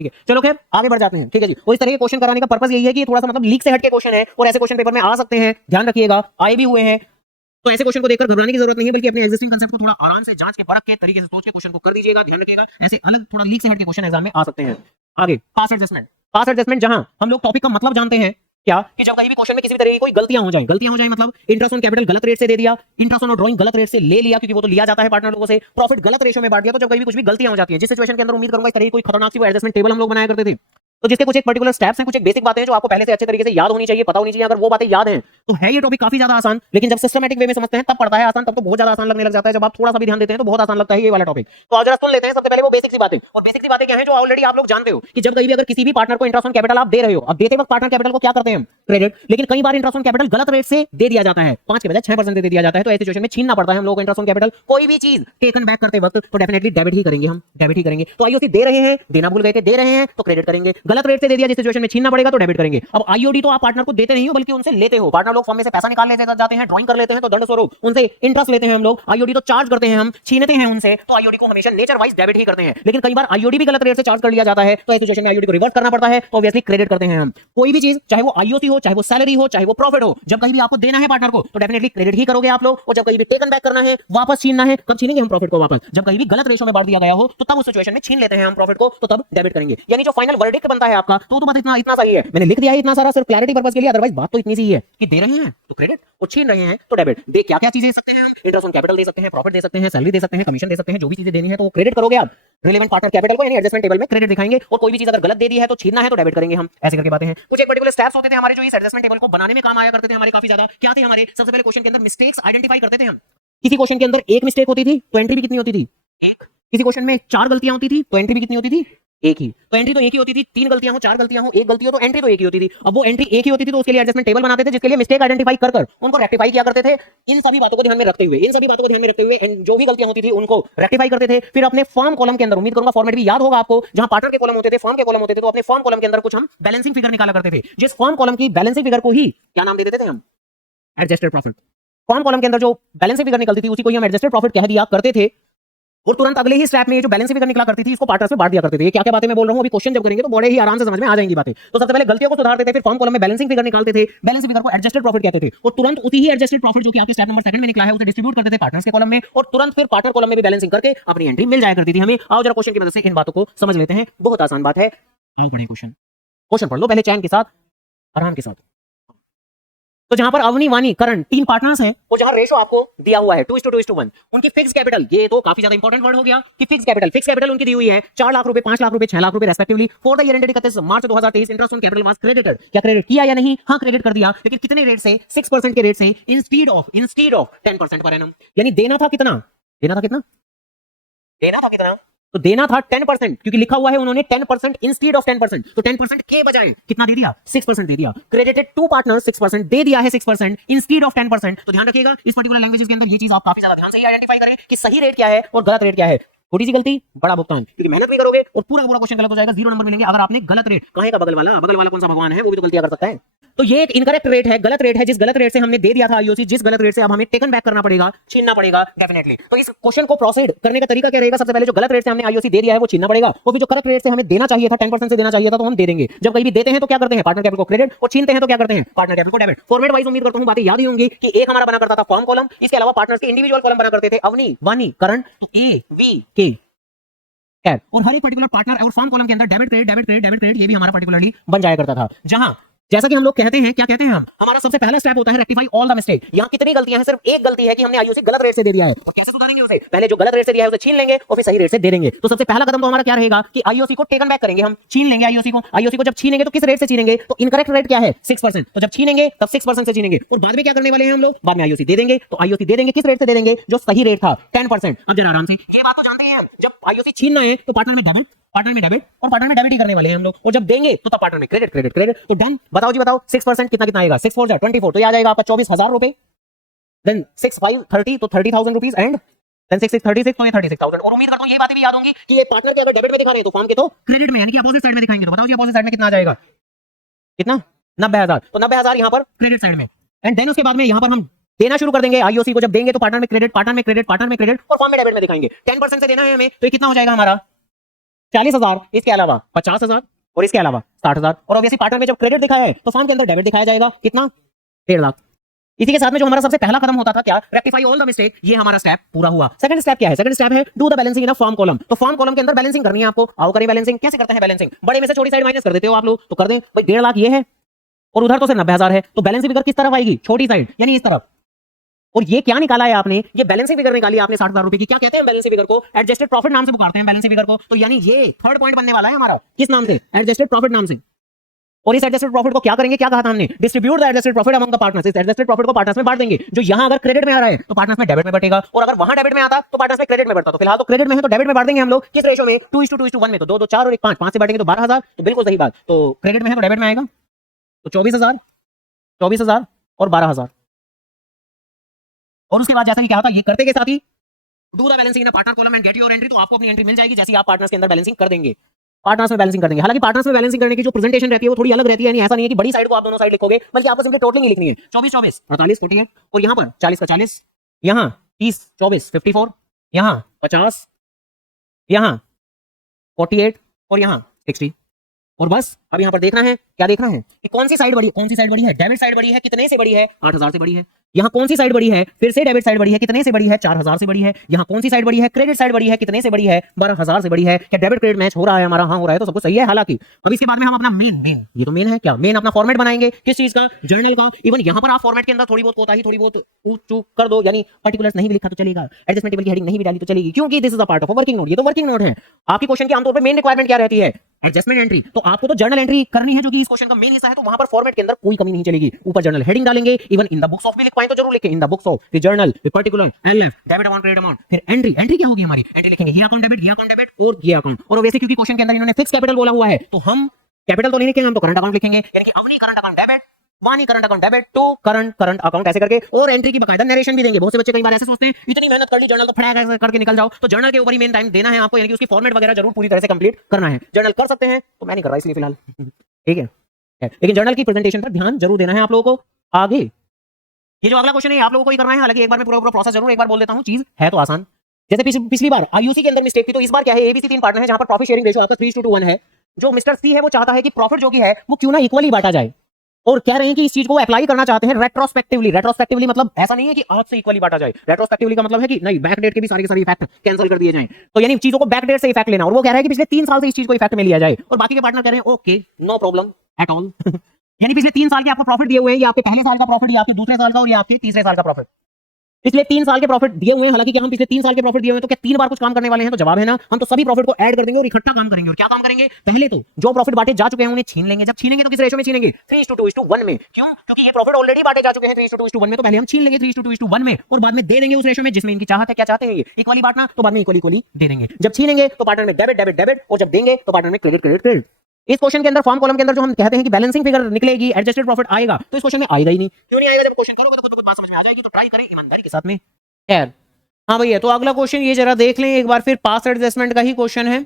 ठीक है, चलो खैर आगे बढ़ जाते हैं। ठीक है जी, और इस तरह के क्वेश्चन कराने का पर्पस यही है कि थोड़ा सा मतलब लीक से हट के क्वेश्चन है, और ऐसे क्वेश्चन पेपर में आ सकते हैं, ध्यान रखिएगा, आए भी हुए हैं। तो ऐसे क्वेश्चन को देखकर घबराने की जरूरत नहीं है, बल्कि अपने एग्जिस्टिंग कांसेप्ट को थोड़ा आराम से जांच के परख के तरीके से सोच के क्वेश्चन को कर दीजिएगा। ध्यान रखिएगा, ऐसे अलग थोड़ा लीक से हट के क्वेश्चन एग्जाम में आ सकते हैं। आगे पास एडजस्टमेंट, पास एडजस्टमेंट, जहां हम लोग टॉपिक का मतलब जानते हैं क्या, कि जब कहीं भी क्वेश्चन में किसी भी तरह की कोई गलतियां हो जाए मतलब इंटरेस्ट ऑन कैपिटल गलत रेट से दे दिया, इंटरेस्ट ऑन ड्राइंग गलत रेट से ले लिया, क्योंकि वो तो लिया जाता है पार्टनर लोगों से, प्रॉफिट गलत रेशो में बांट दिया, तो जब कहीं भी कुछ भी गलतियां हो जाती है, जिस सिचुएशन के अंदर उम्मीद करूंगा इस तरह की कोई खतरनाक सी एडजस्टमेंट टेबल हम लोग बनाया करते थे, तो जिसके कुछ एक पर्टिकुलर स्टेप्स हैं, कुछ एक बेसिक बातें हैं जो आपको पहले से अच्छे तरीके से याद होनी चाहिए, पता होनी चाहिए। अगर वो बातें याद हैं तो है ये टॉपिक काफी ज्यादा आसान, लेकिन जब सिस्टमैटिक वे में समझते हैं तब पड़ता है आसान, तब तो बहुत ज्यादा आसान लगने लग जाता है। जब आप थोड़ा सा भी ध्यान देते हैं तो बहुत आसान लगता है ये वाला टॉपिक। तो आज जरा सुन लेते हैं सबसे पहले वो बेसिक सी बातें। और बेसिक सी बातें क्या है जो ऑलरेडी आप लोग जानते हो कि जब कहीं भी अगर किसी भी पार्टनर को इंटरेस्ट ऑन कैपिटल आप दे रहे हो, अब देते वक्त पार्टनर कैपिटल को क्या करते हैं हम? क्रेडिट। लेकिन कई बार इंटरेस्ट ऑन कैपिटल गलत रेट से दे दिया जाता है, 5 के बजाय 6% दे दिया जाता है, तो ऐसी सिचुएशन में छीनना पड़ता है हम लोग इंटरेस्ट ऑन कैपिटल। कोई भी चीज टेकन बैक करते वक्त तो डेफिनेटली डेबिट ही करेंगे, हम डेबिट ही करेंगे। तो आईओसी दे रहे हैं, देना भूल गए थे, दे रहे हैं तो क्रेडिट करेंगे। गलत रेट से दे दिया जिस सिचुएशन में छीनना पड़ेगा तो डेबिट करेंगे। अब आईओडी तो आप पार्टनर को देते नहीं हो बल्कि उनसे लेते हो। पार्टनर लोग फॉर्म में से पैसा निकाल लेते जाते हैं, ड्राइंग कर लेते हैं तो दंड स्वरूप उनसे इंटरेस्ट लेते हैं हम लोग। आईओडी तो चार्ज करते हैं, हम छीनते हैं उनसे, तो आईओडी को हमेशा नेचर वाइज डेबिट ही करते हैं। लेकिन कई बार आईओडी भी गलत रेट से चार्ज कर लिया जाता है, तो ऐसी सिचुएशन में आईओडी को रिवर्स करना पड़ता है, तो ऑब्वियसली क्रेडिट करते हैं हम। कोई भी चीज चाहे वो आईओसी हो, चाहे वो सैलरी हो, चाहे वो प्रॉफिट हो, जब कहीं भी आपको देना है पार्टनर को तो डेफिनेटली क्रेडिट ही करोगे आप लोग। और जब कहीं भी टेकन बैक करना है, वापस छीनना है, कब छीनेंगे हम प्रॉफिट को वापस? जब कहीं भी गलत रेशो में बांट दिया गया हो तो तब उस सिचुएशन में छीन लेते हैं हम प्रॉफिट को, तो तब डेबिट करेंगे। यानी जो फाइनल वर्डिक्ट बनता है आपका, तो बस इतना सही है। मैंने लिख दिया है इतना सारा सिर्फ क्लैरिटी पर्पस के लिए, अदरवाइज बात तो इतनी सी है कि दे रहे हैं तो क्रेडिट और छीन रहे हैं तो डेबिट। दे क्या क्या चीजें दे सकते हैं हम? इंटरेस्ट ऑन कैपिटल दे सकते हैं, प्रॉफिट दे सकते हैं, सैलरी दे सकते हैं, कमीशन दे सकते हैं, जो भी चीजें देनी है तो वो क्रेडिट करोगे आप रिलेवेंट पार्टनर कैपिटल को, यानी एडजस्टमेंट टेबल में क्रेडिट दिखाएंगे। और कोई भी चीज अगर गलत दे दी है तो छीनना है तो डेबिट करेंगे हम। ऐसे करके बातें हैं। कुछ एक पर्टिकुलर स्टेप्स होते थे हमारे जो इस एडजस्टमेंट टेबल को बनाने में काम आया करते थे हमारे काफी ज्यादा। क्या थे हमारे? सबसे पहले क्वेश्चन के अंदर मिस्टेक्स आइडेंटिफाई करते थे हम। किसी क्वेश्चन के अंदर एक मिस्टेक होती थी तो एंट्री भी कितनी होती थी? एक। किसी क्वेश्चन में 4 गलतियां होती थी तो एंट्री भी कितनी होती थी? एक ही, तो एंट्री तो एक ही होती थी, 3 गलतियां हो, 4 गलतियां हो, एक गलती हो, तो एंट्री तो एक ही होती थी। अब वो एंट्री एक ही होती थी तो उसके लिए एडजस्टमेंट टेबल बनाते थे, जिसके लिए मिस्टेक आइडेंटिफाई कर उनको रेक्टिफाई किया करते थे। इन सभी बातों को ध्यान में रखते हुए, जो भी गलतियां होती थी उनको रेक्टिफाई करते थे। फिर अपने फॉर्म कॉलम के अंदर, उम्मीद करूंगा फॉर्मेट भी याद होगा आपको, जहां पार्टनर के कॉलम होते थे, फॉर्म के कॉलम होते थे, तो अपने फॉर्म कॉलम के अंदर कुछ हम बैलेंसिंग फिगर निकाला करते थे। जिस फॉर्म कॉलम की बैलेंसिंग फिगर को ही क्या नाम दे देते थे हम? Adjusted profit. फॉर्म कॉलम के अंदर जो बैलेंसिंग फिगर निकलती थी उसी को ही हम एडजस्टेड प्रॉफिट कह दिया करते थे। और तुरंत अगले ही स्टेप में ये जो बैलेंस फिगर निकला करती थी इसको पार्टनर्स में बांट दिया करते थे। ये क्या क्या बातें मैं बोल रहा हूं, अभी क्वेश्चन जब करेंगे तो बड़े ही आराम से समझ में आ जाएंगी बातें। तो सबसे पहले गलतियों को सुधारते थे, फिर फॉर्म कॉलम में बैलेंसिंग फिगर निकालते थे, बैलेंसिंग फिगर को एडजस्टेड प्रॉफिट कहते थे, और तुरंत उसी ही एडजस्टेड प्रॉफिट जो कि आपके स्टेप नंबर 2 में निकला है उसे डिस्ट्रीब्यूट करते थे पार्टनर्स के कॉलम में, और तुरंत फिर पार्टनर कॉलम में भी बैलेंसिंग करके अपनी एंट्री मिल जाया करती थी हमें। आओ जरा क्वेश्चन की मदद से इन बातों को समझ लेते हैं, बहुत आसान बात है। क्वेश्चन पढ़ लो पहले चैन के साथ, आराम के साथ। तो जहां पर अवनी, वानी, करण 3 पार्टनर्स हैं और जहां रेशो आपको दिया हुआ है 2:2:1, उनकी फिक्स कैपिटल, ये तो काफी ज्यादा इंपॉर्टेंट वर्ड हो गया कि फिक्स कैपिटल उनकी दी हुई है 4 लाख रुपए, 5 लाख रुपए, 6 लाख रुपए respectively. For the year ended 31 March 2023 interest on capital was credited. क्या क्रेडिट किया या नहीं? हाँ क्रेडिट कर दिया, लेकिन कितने रेट से? 6% के रेट से, इंस्टीड ऑफ 10% पर एनम। यानी देना था कितना? तो देना था 10%, क्योंकि लिखा हुआ है उन्होंने 10% इंस्टीड ऑफ 10%, तो 10% के बजाय कितना दे दिया? 6% दे दिया। क्रेडिटेड टू पार्टनर 6%, दे दिया है 6% इंस्टीड ऑफ 10%। तो ध्यान रखिएगा इस पर्टिकुलर लैंग्वेजेस के अंदर ये चीज आप काफी ज्यादा ध्यान से आइडेंटिफाई करें कि सही रेट क्या है और गलत रेट क्या है। छोटी सी गलती बड़ा भुगतान, क्योंकि मेहनत भी करोगे और पूरा पूरा क्वेश्चन गलत हो जाएगा, 0 नंबर मिलेंगे अगर आपने गलत रेट। कहे का बगल वाला कौन सा भगवान है, वो भी तो गलतियां कर सकता है। तो ये एक इनकरेक्ट रेट है, गलत रेट है, जिस गलत रेट से हमने दे दिया था आईओसी, जिस गलत रेट से अब हमें टेकन बैक करना पड़ेगा, छीनना पड़ेगा डेफिनेटली। तो इस क्वेश्चन को प्रोसीड करने का तरीका क्या रहेगा? सबसे पहले जो गलत रेट से हमने आईओसी दे दिया है वो छीनना पड़ेगा, और फिर जो करेक्ट रेट से हमें देना चाहिए था 10% से देना चाहिए था तो हम दे देंगे। जब कहीं भी देते हैं तो क्या करते हैं? पार्टनर कैपिटल को क्रेडिट, और छीनते हैं तो क्या करते हैं? पार्टनर कैपिटल को डेबिट। फॉर्मेट वाइज उम्मीद करता हूं बातें याद ही होंगी कि एक हमारा बना करता था फॉर्म कॉलम, इसके अलावा पार्टनर्स के इंडिविजुअल कॉलम बना करते थे अवनी, वानी, करण, तो ए, वी, के, और हर एक पर्टिकुलर पार्टनर और फॉर्म कॉलम के अंदर डेबिट क्रेडिट ये भी हमारा पर्टिकुलरली बन जाया करता था। जहां जैसा कि हम लोग कहते हैं, क्या कहते हैं हम, हमारा सबसे पहला स्टेप होता है रेक्टिफाई ऑल द मिस्टेक। यहां कितनी गलतियां हैं? सिर्फ एक गलती है कि हमने आईओसी गलत रेट से दे दिया है। और कैसे सुधारेंगे उसे? पहले जो गलत रेट से दिया है उसे छीन लेंगे और फिर सही रेट से दे देंगे। तो सबसे पहला कदम तो हमारा क्या रहेगा कि आईओसी को टेकन बैक करेंगे, हम छीन लेंगे आईओसी को जब छीनेंगे तो किस रेट से छीनेंगे? तो इनकरेक्ट रेट क्या है? 6%। तो जब छीनेंगे तब 6% से छीनेंगे, और बाद में क्या करने वाले हैं हम लोग? बाद में आईओसी दे देंगे। तो आईओसी दे देंगे किस रेट से दे देंगे? जो सही रेट था 10%। अब जरा आराम से, ये बात तो जानते हैं हम, जब आईओसी छीनना है तो पार्टनर में डेबिट और पार्टनर में डेबिट ही करने वाले हैं हम लोग, और जब देंगे तो तब पार्टनर में क्रेडिट। तो डन। बताओ जी बताओ, 6% कितना आएगा? 6 4 24, तो ये आ जाएगा आपका 24,000 रुपए। देन 6 5 30, तो 30,000 रुपीज, एंड देन 6 6 36, तो ये 36,000। और उम्मीद करता हूं ये बातें भी याद होंगी कि ये पार्टनर के अगर डेबिट में दिखा रहे हैं तो फॉर्म के तो क्रेडिट में, यानी कि अपोजिट साइड में दिखाएंगे। तो बताओ जी अपोजिट साइड में कितना आ जाएगा? कितना? 90,000। तो 90,000 यहां पर क्रेडिट साइड में, एंड देन उसके बाद में यहां पर हम देना शुरू कर देंगे आईओसी को। जब देंगे तो पार्टनर में क्रेडिट, और फॉर्म में डेबिट में दिखाएंगे। 10% से देना है हमें, तो ये कितना हो जाएगा हमारा? 40,000, इसके अलावा 50,000, और इसके अलावा 60,000। और ऑब्वियसली पार्टनर में जब क्रेडिट दिखाया है तो फॉर्म के अंदर डेबिट दिखाया जाएगा, कितना? 1.5 लाख। इसी के साथ में जो हमारा सबसे पहला कदम होता था क्या? रेक्टिफाई ऑल द मिस्टेक, ये हमारा स्टेप पूरा हुआ। सेकंड स्टेप क्या है? सेकंड स्टेप है do the balancing in a form column. तो फॉर्म कॉलम के अंदर बैलेंसिंग करनी है आपको। आओ करें बैलेंसिंग। कैसे करते हैं बैलेंसिंग? बड़े में से छोटी साइड माइनस कर देते हो आप लोग, तो कर दें भाई। 1.5 लाख ये है और उधर तो सिर्फ 90,000 है, तो बैलेंसिंग फिगर किस तरफ आएगी? छोटी साइड, यानी इस तरफ। और ये क्या निकाला है आपने? ये बैलेंसिंग फिगर निकाली आपने 60,000 रुपए की। क्या कहते हैं बैलेंसिंग फिगर को? एडजस्टेड प्रॉफिट नाम से पुकारते हैं बैलेंसिंग फिगर को। तो यानी ये थर्ड पॉइंट बनने वाला है हमारा, किस नाम से? एडजस्टेड प्रॉफिट नाम से। और इस एडजस्टेड प्रॉफिट को क्या करेंगे? क्या कहा था हमने? Distribute the adjusted profit among the partners. इस एडजस्टेड प्रॉफिट को पार्टनर्स में बांट देंगे। जो यहां अगर क्रेडिट में आ रहा है तो पार्टनर्स में डेबिट में बटेगा, और अगर वहां डेबिट में आता तो पार्टनर्स में क्रेडिट में बढ़ता। तो फिलहाल तो क्रेडिट में है तो डेबिट में बांट देंगे हम लोग। किस रेशो में? 2:2:1 में। तो 2 2 4 और 1 5, 5 से बांटेंगे तो 12,000। तो बिल्कुल सही बात। तो क्रेडिट में है तो डेबिट में आएगा, तो 24,000 और 12,000। और उसके बाद जैसा कि क्या होता है, ये करते के साथ ही do the balancing in partner column and get your entry. तो आपको अपनी एंट्री मिल जाएगी जैसे आप पार्टनर्स के अंदर बैलेंसिंग कर देंगे। पार्टनर्स में बैलेंसिंग कर देंगे। हालांकि पार्टनर्स में बैलेंसिंग करने की जो प्रेजेंटेशन रहती है वो थोड़ी अलग रहती है, यानी ऐसा नहीं है कि बड़ी साइड को आप दोनों साइड लिखोगे, बल्कि आपको सिंपली टोटलिंग लिखनी है। 24 24 48 48, और यहां पर 40 का 40, यहां 30 24 54, यहां 50, यहां 48, और यहां 60। और बस अब यहां पर देखना है, क्या देखना है कि कौन सी साइड बड़ी है? डेबिट साइड बड़ी है, कितने से बड़ी है? 8,000 से बड़ी है। यहां कौन सी साइड बड़ी है? फिर से डेबिट साइड बड़ी है, कितने से बड़ी है? 4,000 से बड़ी है। यहां कौन सी साइड बड़ी है? क्रेडिट साइड बड़ी है, कितने से बड़ी है? 12,000 से बड़ी है। क्या डेबिट क्रेडिट मैच हो रहा है हमारा? हाँ हो रहा है, तो सब कुछ सही है। हालांकि अब इसके बाद में हम अपना मेन ये तो मेन है क्या? मेन अपना फॉर्मेट बनाएंगे। किस चीज का? जर्नल का। इवन यहां पर आप फॉर्मेट के अंदर थोड़ी बहुत कोताही, थोड़ी बहुत चूक कर दो, यानी पर्टिकुलर्स नहीं भी लिखा तो चलेगा, एडजस्टमेंट टेबल की हेडिंग नहीं भी डाली तो चलेगी, क्योंकि this is a part of a working note. ये तो वर्किंग नोट है। आपकी क्वेश्चन की आमतौर पर मेन रिक्वायरमेंट क्या रहती है? एडजस्टमेंट एंट्री, तो आपको तो जर्नल एंट्री करनी है जो कि इस क्वेश्चन का मेन हिस्सा है, तो वहां पर फॉर्मेट के अंदर कोई कमी नहीं चलेगी। ऊपर जर्नल हेडिंग डालेंगे, even in the books of भी लिख पाए तो जरूर लिखें, इन द बुक्स ऑफ, फिर जर्नल, फिर particular, LF, debit amount, credit amount, फिर एंट्री। एंट्री क्या होगी हमारी? एंट्री लिखेंगे ये अकाउंट डेबिट और ये अकाउंट। और वैसे क्योंकि क्वेश्चन के अंदर इन्होंने फिक्स कैपिटल बोला हुआ है, तो हम कैपिटल तो नहीं लिखेंगे, हम तो करंट अकाउंट लिखेंगे, यानी कि Avni current account debit, Vani current account debit to current account, ऐसे करके। और एंट्री की बकायदा नरेशन भी देंगे। बहुत से बच्चे कई बार ऐसे सोचते हैं इतनी मेहनत कर ली, जर्नल तो फटाक करके निकल जाओ, तो जर्नल के ऊपर ही मेन टाइम देना है आपको, यानी कि उसकी फॉर्मेट वगैरह जरूर पूरी तरह से कंप्लीट करना है। जर्नल कर सकते हैं तो मैं नहीं कर रहा इसलिए फिलहाल, ठीक है, लेकिन जर्नल की प्रेजेंटेशन पर ध्यान जरूर देना है आप लोगों को। आगे ये जो अगला क्वेश्चन है आप लोगों को ही करना है, हालांकि एक बार मैं पूरा प्रोसेस जरूर एक बार बोल देता हूं, चीज है तो आसान। जैसे पिछली बार आईयूसी के अंदर मिस्टेक थी, तो इस बार क्या है, एबीसी 3 पार्टनर है जहां पर प्रॉफिट शेयरिंग रेशियो आपका 3:1 है। जो मिस्टर सी है वो चाहता है कि प्रॉफिट जो की है वो क्यों ना इक्वली बांटा जाए, और कह रहे हैं कि इस चीज को अप्लाई करना चाहते हैं रेट्रोस्पेक्टिवली। रेट्रोस्पेक्टिवली मतलब ऐसा नहीं है कि आज से इक्वली बांटा जाए, रेट्रोस्पेक्टिवली का मतलब है कि नहीं, बैक डेट के भी सारे इफेक्ट कैंसिल कर दिए जाएं, तो यानी चीजों को बैक डेट से इफेक्ट लेना। और वो कह रहा है कि पिछले 3 साल से इस चीज को इफेक्ट में लिया जाए, और बाकी के पार्टनर कह रहे हैं okay no problem at all. यानी पिछले 3 साल के आपको प्रॉफिट दिए हुए हैं, ये आपके पहले साल का प्रॉफिट, ये आपके दूसरे साल का, और ये आपके तीसरे साल का प्रॉफिट। पिछले 3 साल के प्रॉफिट दिए हुए हैं, हालांकि क्या हम पिछले 3 साल के प्रॉफिट दिए हुए हैं तो क्या 3 बार कुछ काम करने वाले हैं? तो जवाब है ना, हम तो सभी प्रॉफिट को ऐड कर देंगे और इकट्ठा काम करेंगे। और क्या काम करेंगे? पहले तो जो प्रॉफिट बांटे जा चुके हैं उन्हें छीन लेंगे। जब छीनेंगे तो किस रेशो में छीनेंगे? 3:2:1 में। क्यों? क्योंकि ये प्रॉफिट ऑलरेडी बांटे जा चुके हैं 3:2:1 में, तो पहले हम छीन लेंगे 3:2:1 में, और बाद में दे देंगे उस रेशो में जिसमें इनकी चाहत है। क्या चाहते हैं ये? इक्वली बांटना, तो बाद में इक्वली दे देंगे। जब छीनेंगे तो पार्टनर में डेबिट, और जब देंगे तो पार्टनर में क्रेडिट। इस क्वेश्चन के अंदर फॉर्म कॉलम के अंदर जो हम कहते हैं कि बैलेंसिंग फिगर निकलेगी, एडजस्टेड प्रॉफिट आएगा, तो इस क्वेश्चन में आएगा ही नहीं। क्यों नहीं आएगा? जब क्वेश्चन करोगे तो खुद बात समझ में आ जाएगी, तो ट्राई करें ईमानदारी के साथ में। खैर हाँ भैया, तो अगला क्वेश्चन ये जरा देख लें एक बार फिर, पास एडजस्टमेंट का ही क्वेश्चन है,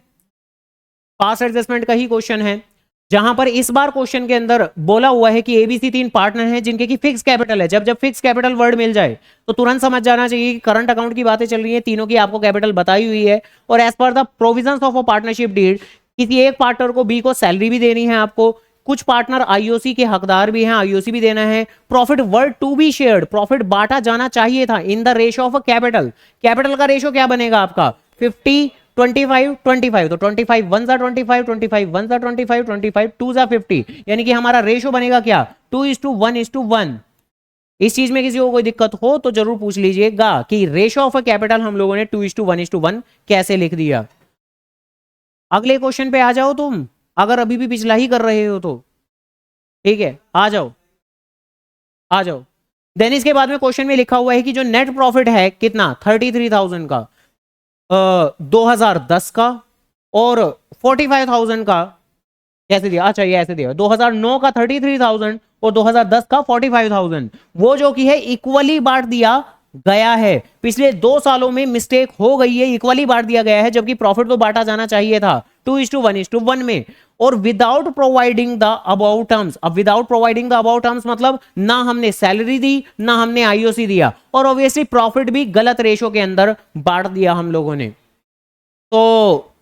पास एडजस्टमेंट का ही क्वेश्चन है, जहां पर इस बार क्वेश्चन के अंदर बोला हुआ है कि एबीसी 3 पार्टनर हैं जिनके की फिक्स कैपिटल है। जब फिक्स कैपिटल वर्ड मिल जाए तो तुरंत समझ जाना चाहिए कि करंट अकाउंट की बातें चल रही है, तीनों की आपको कैपिटल बताई हुई है, और as per the provisions of a partnership deed किसी एक पार्टनर को बी को सैलरी भी देनी है आपको, कुछ पार्टनर आईओसी के हकदार भी हैं, आईओसी भी देना है, profit were to be shared, profit बांटा जाना चाहिए था in the ratio of capital. Capital का रेशियो क्या बनेगा आपका? 50-25-25, तो 25 1 जा 25, 25 1 जा 25, 25 2 जा 50, यानी कि हमारा रेशियो बनेगा क्या? 2:1:1। इस चीज में किसी को कोई दिक्कत हो तो जरूर पूछ लीजिएगा कि रेशियो ऑफ कैपिटल हम लोगों ने 2:1:1 कैसे लिख दिया। अगले क्वेश्चन पे आ जाओ तुम, अगर अभी भी पिछला ही कर रहे हो तो ठीक है, आ जाओ। देन इसके बाद में क्वेश्चन में लिखा हुआ है कि जो नेट प्रॉफिट है कितना? 33,000 का, 2010 का, और 45,000 का। कैसे दिया? अच्छा ये ऐसे दिया, 2009 का 33,000 और 2010 का 45,000, वो जो कि है इक्वली बांट दिया गया है। पिछले 2 सालों में मिस्टेक हो गई है, इक्वली बांट दिया गया है, जबकि प्रॉफिट तो बांटा जाना चाहिए था 2:1:1 में, और without providing the about terms. अब without providing the about terms मतलब ना हमने सैलरी दी ना हमने आईओसी दिया, और ऑब्वियसली प्रॉफिट भी गलत रेशो के अंदर बांट दिया हम लोगों ने, तो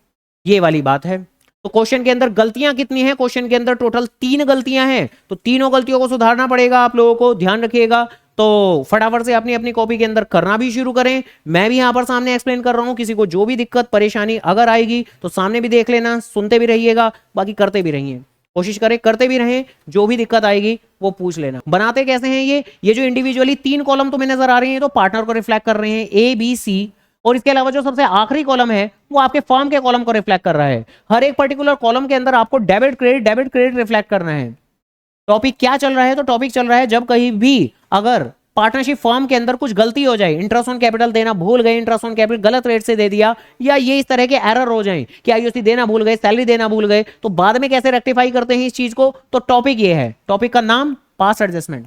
ये वाली बात है। तो क्वेश्चन के अंदर गलतियां कितनी हैं? क्वेश्चन के अंदर टोटल 3 गलतियां हैं, तो तीनों गलतियों को सुधारना पड़ेगा आप लोगों को, ध्यान रखिएगा। तो फटाफट से अपनी अपनी कॉपी के अंदर करना भी शुरू करें। मैं भी यहां पर सामने एक्सप्लेन कर रहा हूं, किसी को जो भी दिक्कत परेशानी अगर आएगी तो सामने भी देख लेना, सुनते भी रहिएगा, बाकी करते भी रहिए, कोशिश करें करते भी रहें, जो भी दिक्कत आएगी वो पूछ लेना। बनाते कैसे हैं ये जो इंडिविजुअली 3 कॉलम तुम्हें नजर आ रहे हैं तो पार्टनर को रिफ्लेक्ट कर रहे हैं ए बी सी, और इसके अलावा जो सबसे आखिरी कॉलम है वो आपके फर्म के कॉलम को रिफ्लेक्ट कर रहा है। हर एक पर्टिकुलर कॉलम के अंदर आपको डेबिट क्रेडिट रिफ्लेक्ट करना है। टॉपिक क्या चल रहा है? तो टॉपिक चल रहा है जब कहीं भी अगर पार्टनरशिप फर्म के अंदर कुछ गलती हो जाए, इंटरेस्ट ऑन कैपिटल देना भूल गए, इंटरेस्ट ऑन कैपिटल गलत रेट से दे दिया, या ये इस तरह के एरर हो जाएं कि आईओसी देना भूल गए, सैलरी देना भूल गए, तो बाद में कैसे रेक्टिफाई करते हैं इस चीज को? तो टॉपिक ये है, टॉपिक का नाम पास्ट एडजस्टमेंट।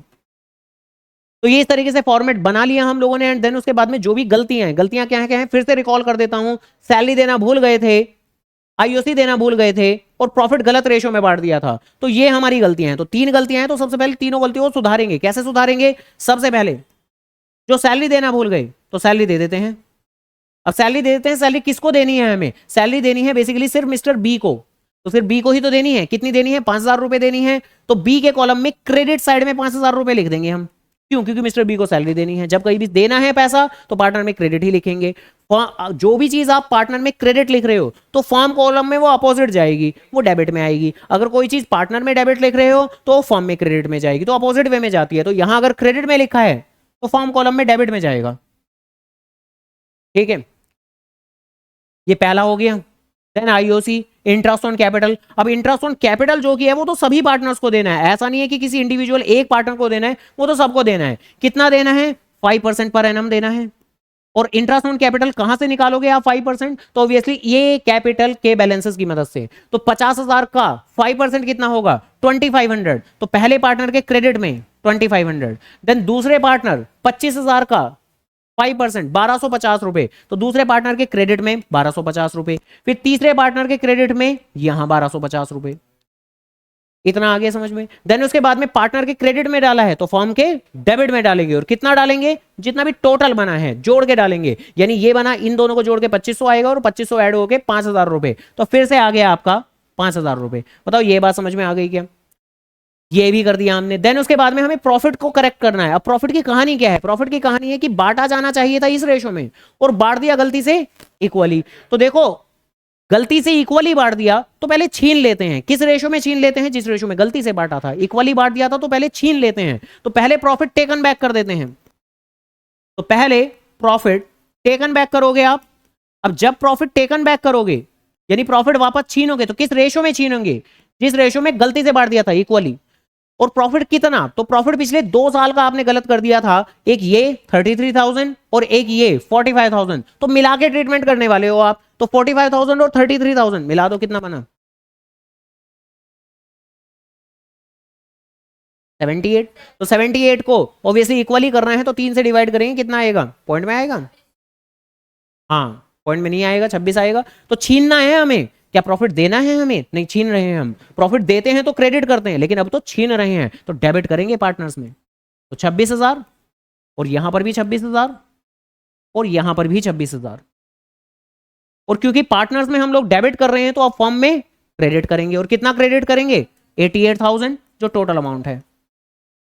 तो ये इस तरीके से फॉर्मेट बना लिया हम लोगों ने, एंड देन उसके बाद में जो भी गलतियां क्या हैं फिर से रिकॉल कर देता हूं। सैलरी देना भूल गए थे, आईओसी देना भूल गए थे, और प्रॉफिट गलत रेशो में बांट दिया था, तो ये हमारी गलतियां हैं। तो 3 गलतियां हैं, तो सबसे पहले तीनों गलतियों को सुधारेंगे। कैसे सुधारेंगे? सबसे पहले जो सैलरी देना भूल गए तो सैलरी दे देते हैं। अब सैलरी दे देते हैं, सैलरी किसको देनी है? हमें सैलरी देनी है बेसिकली सिर्फ मिस्टर बी को, तो सिर्फ बी को ही तो देनी है। कितनी देनी है? 5,000 रुपए देनी है, तो बी के कॉलम में क्रेडिट साइड में 5,000 रुपए लिख देंगे हम। क्यों? क्योंकि मिस्टर बी को सैलरी देनी है। जब कहीं भी देना है पैसा तो पार्टनर में क्रेडिट ही लिखेंगे। जो भी चीज आप पार्टनर में क्रेडिट लिख रहे हो तो फॉर्म कॉलम में वो अपोजिट जाएगी, वो डेबिट में आएगी। अगर कोई चीज पार्टनर में डेबिट लिख रहे हो तो फॉर्म में क्रेडिट में जाएगी, तो अपोजिट वे में जाती है। तो यहां अगर क्रेडिट में लिखा है तो फॉर्म कॉलम में डेबिट में जाएगा। ठीक है, ये पहला हो गया। Then IOC, interest on capital. अब इंटरेस्ट ऑन कैपिटल जो कि है वो तो सभी पार्टनर्स को देना है, ऐसा नहीं है कि किसी इंडिविजुअल एक पार्टनर को देना है, वो तो सबको देना है। कितना देना है? 5% पर एनम देना है। और इंटरेस्ट ऑन कैपिटल कहां से निकालोगे आप 5%? तो ऑब्वियसली ये कैपिटल के बैलेंसेस की मदद से। तो 50,000 का 5% कितना होगा? 2500। तो पहले पार्टनर के क्रेडिट में 2500, देन दूसरे पार्टनर 25,000 का 5% 1250 रुपए, तो दूसरे पार्टनर के क्रेडिट में 1250 रुपए, फिर तीसरे पार्टनर के क्रेडिट में यहां 1250 रुपए। इतना आगे समझ में? देन उसके बाद में पार्टनर के क्रेडिट में डाला है तो फॉर्म के डेबिट में डालेंगे, और कितना डालेंगे? जितना भी टोटल बना है जोड़ के डालेंगे। यानी ये बना, इन दोनों को जोड़ के 2500 आएगा और 2500 ऐड होके 5000 रुपए, तो फिर से आ गया आपका 5000 रुपए। बताओ ये बात समझ में आ गई क्या? ये भी कर दिया हमने। देन उसके बाद में हमें प्रॉफिट को करेक्ट करना है। अब प्रॉफिट की कहानी क्या है? प्रॉफिट की कहानी है कि बांटा जाना चाहिए था इस रेशो में और बांट दिया गलती से इक्वली। तो देखो गलती से इक्वली बांट दिया तो पहले छीन लेते हैं। किस रेशो में छीन लेते हैं? जिस रेशो में गलती से बांटा था। इक्वली बांट दिया था तो पहले छीन लेते हैं, तो पहले प्रॉफिट टेकन बैक कर देते हैं। तो पहले प्रॉफिट टेकन बैक करोगे आप। अब जब प्रॉफिट टेकन बैक करोगे यानी प्रॉफिट वापस छीनोगे तो किस रेशो में छीनोगे? जिस रेशो में गलती से बांट दिया था इक्वली। और प्रॉफिट कितना? तो प्रॉफिट पिछले 2 साल का आपने गलत कर दिया था, एक ये 33,000 और एक ये 45,000, तो मिला के ट्रीटमेंट करने वाले हो आप। तो 45,000 और 33,000 मिला दो, कितना बना? 78। तो 78 को ऑब्वियसली इक्वली करना है तो 3 से डिवाइड करेंगे, कितना आएगा? पॉइंट में आएगा? हाँ पॉइंट में नहीं आएगा, 26 आएगा। तो छीनना है हमें, क्या प्रॉफिट देना है हमें? नहीं, छीन रहे हैं हम। प्रॉफिट देते हैं तो क्रेडिट करते हैं, लेकिन अब तो छीन रहे हैं तो डेबिट करेंगे पार्टनर्स में। तो 26,000 और यहां पर भी 26,000 और यहां पर भी 26,000। और क्योंकि पार्टनर्स में हम लोग डेबिट कर रहे हैं तो अब फॉर्म में क्रेडिट करेंगे। और कितना क्रेडिट करेंगे? 88,000 जो टोटल अमाउंट है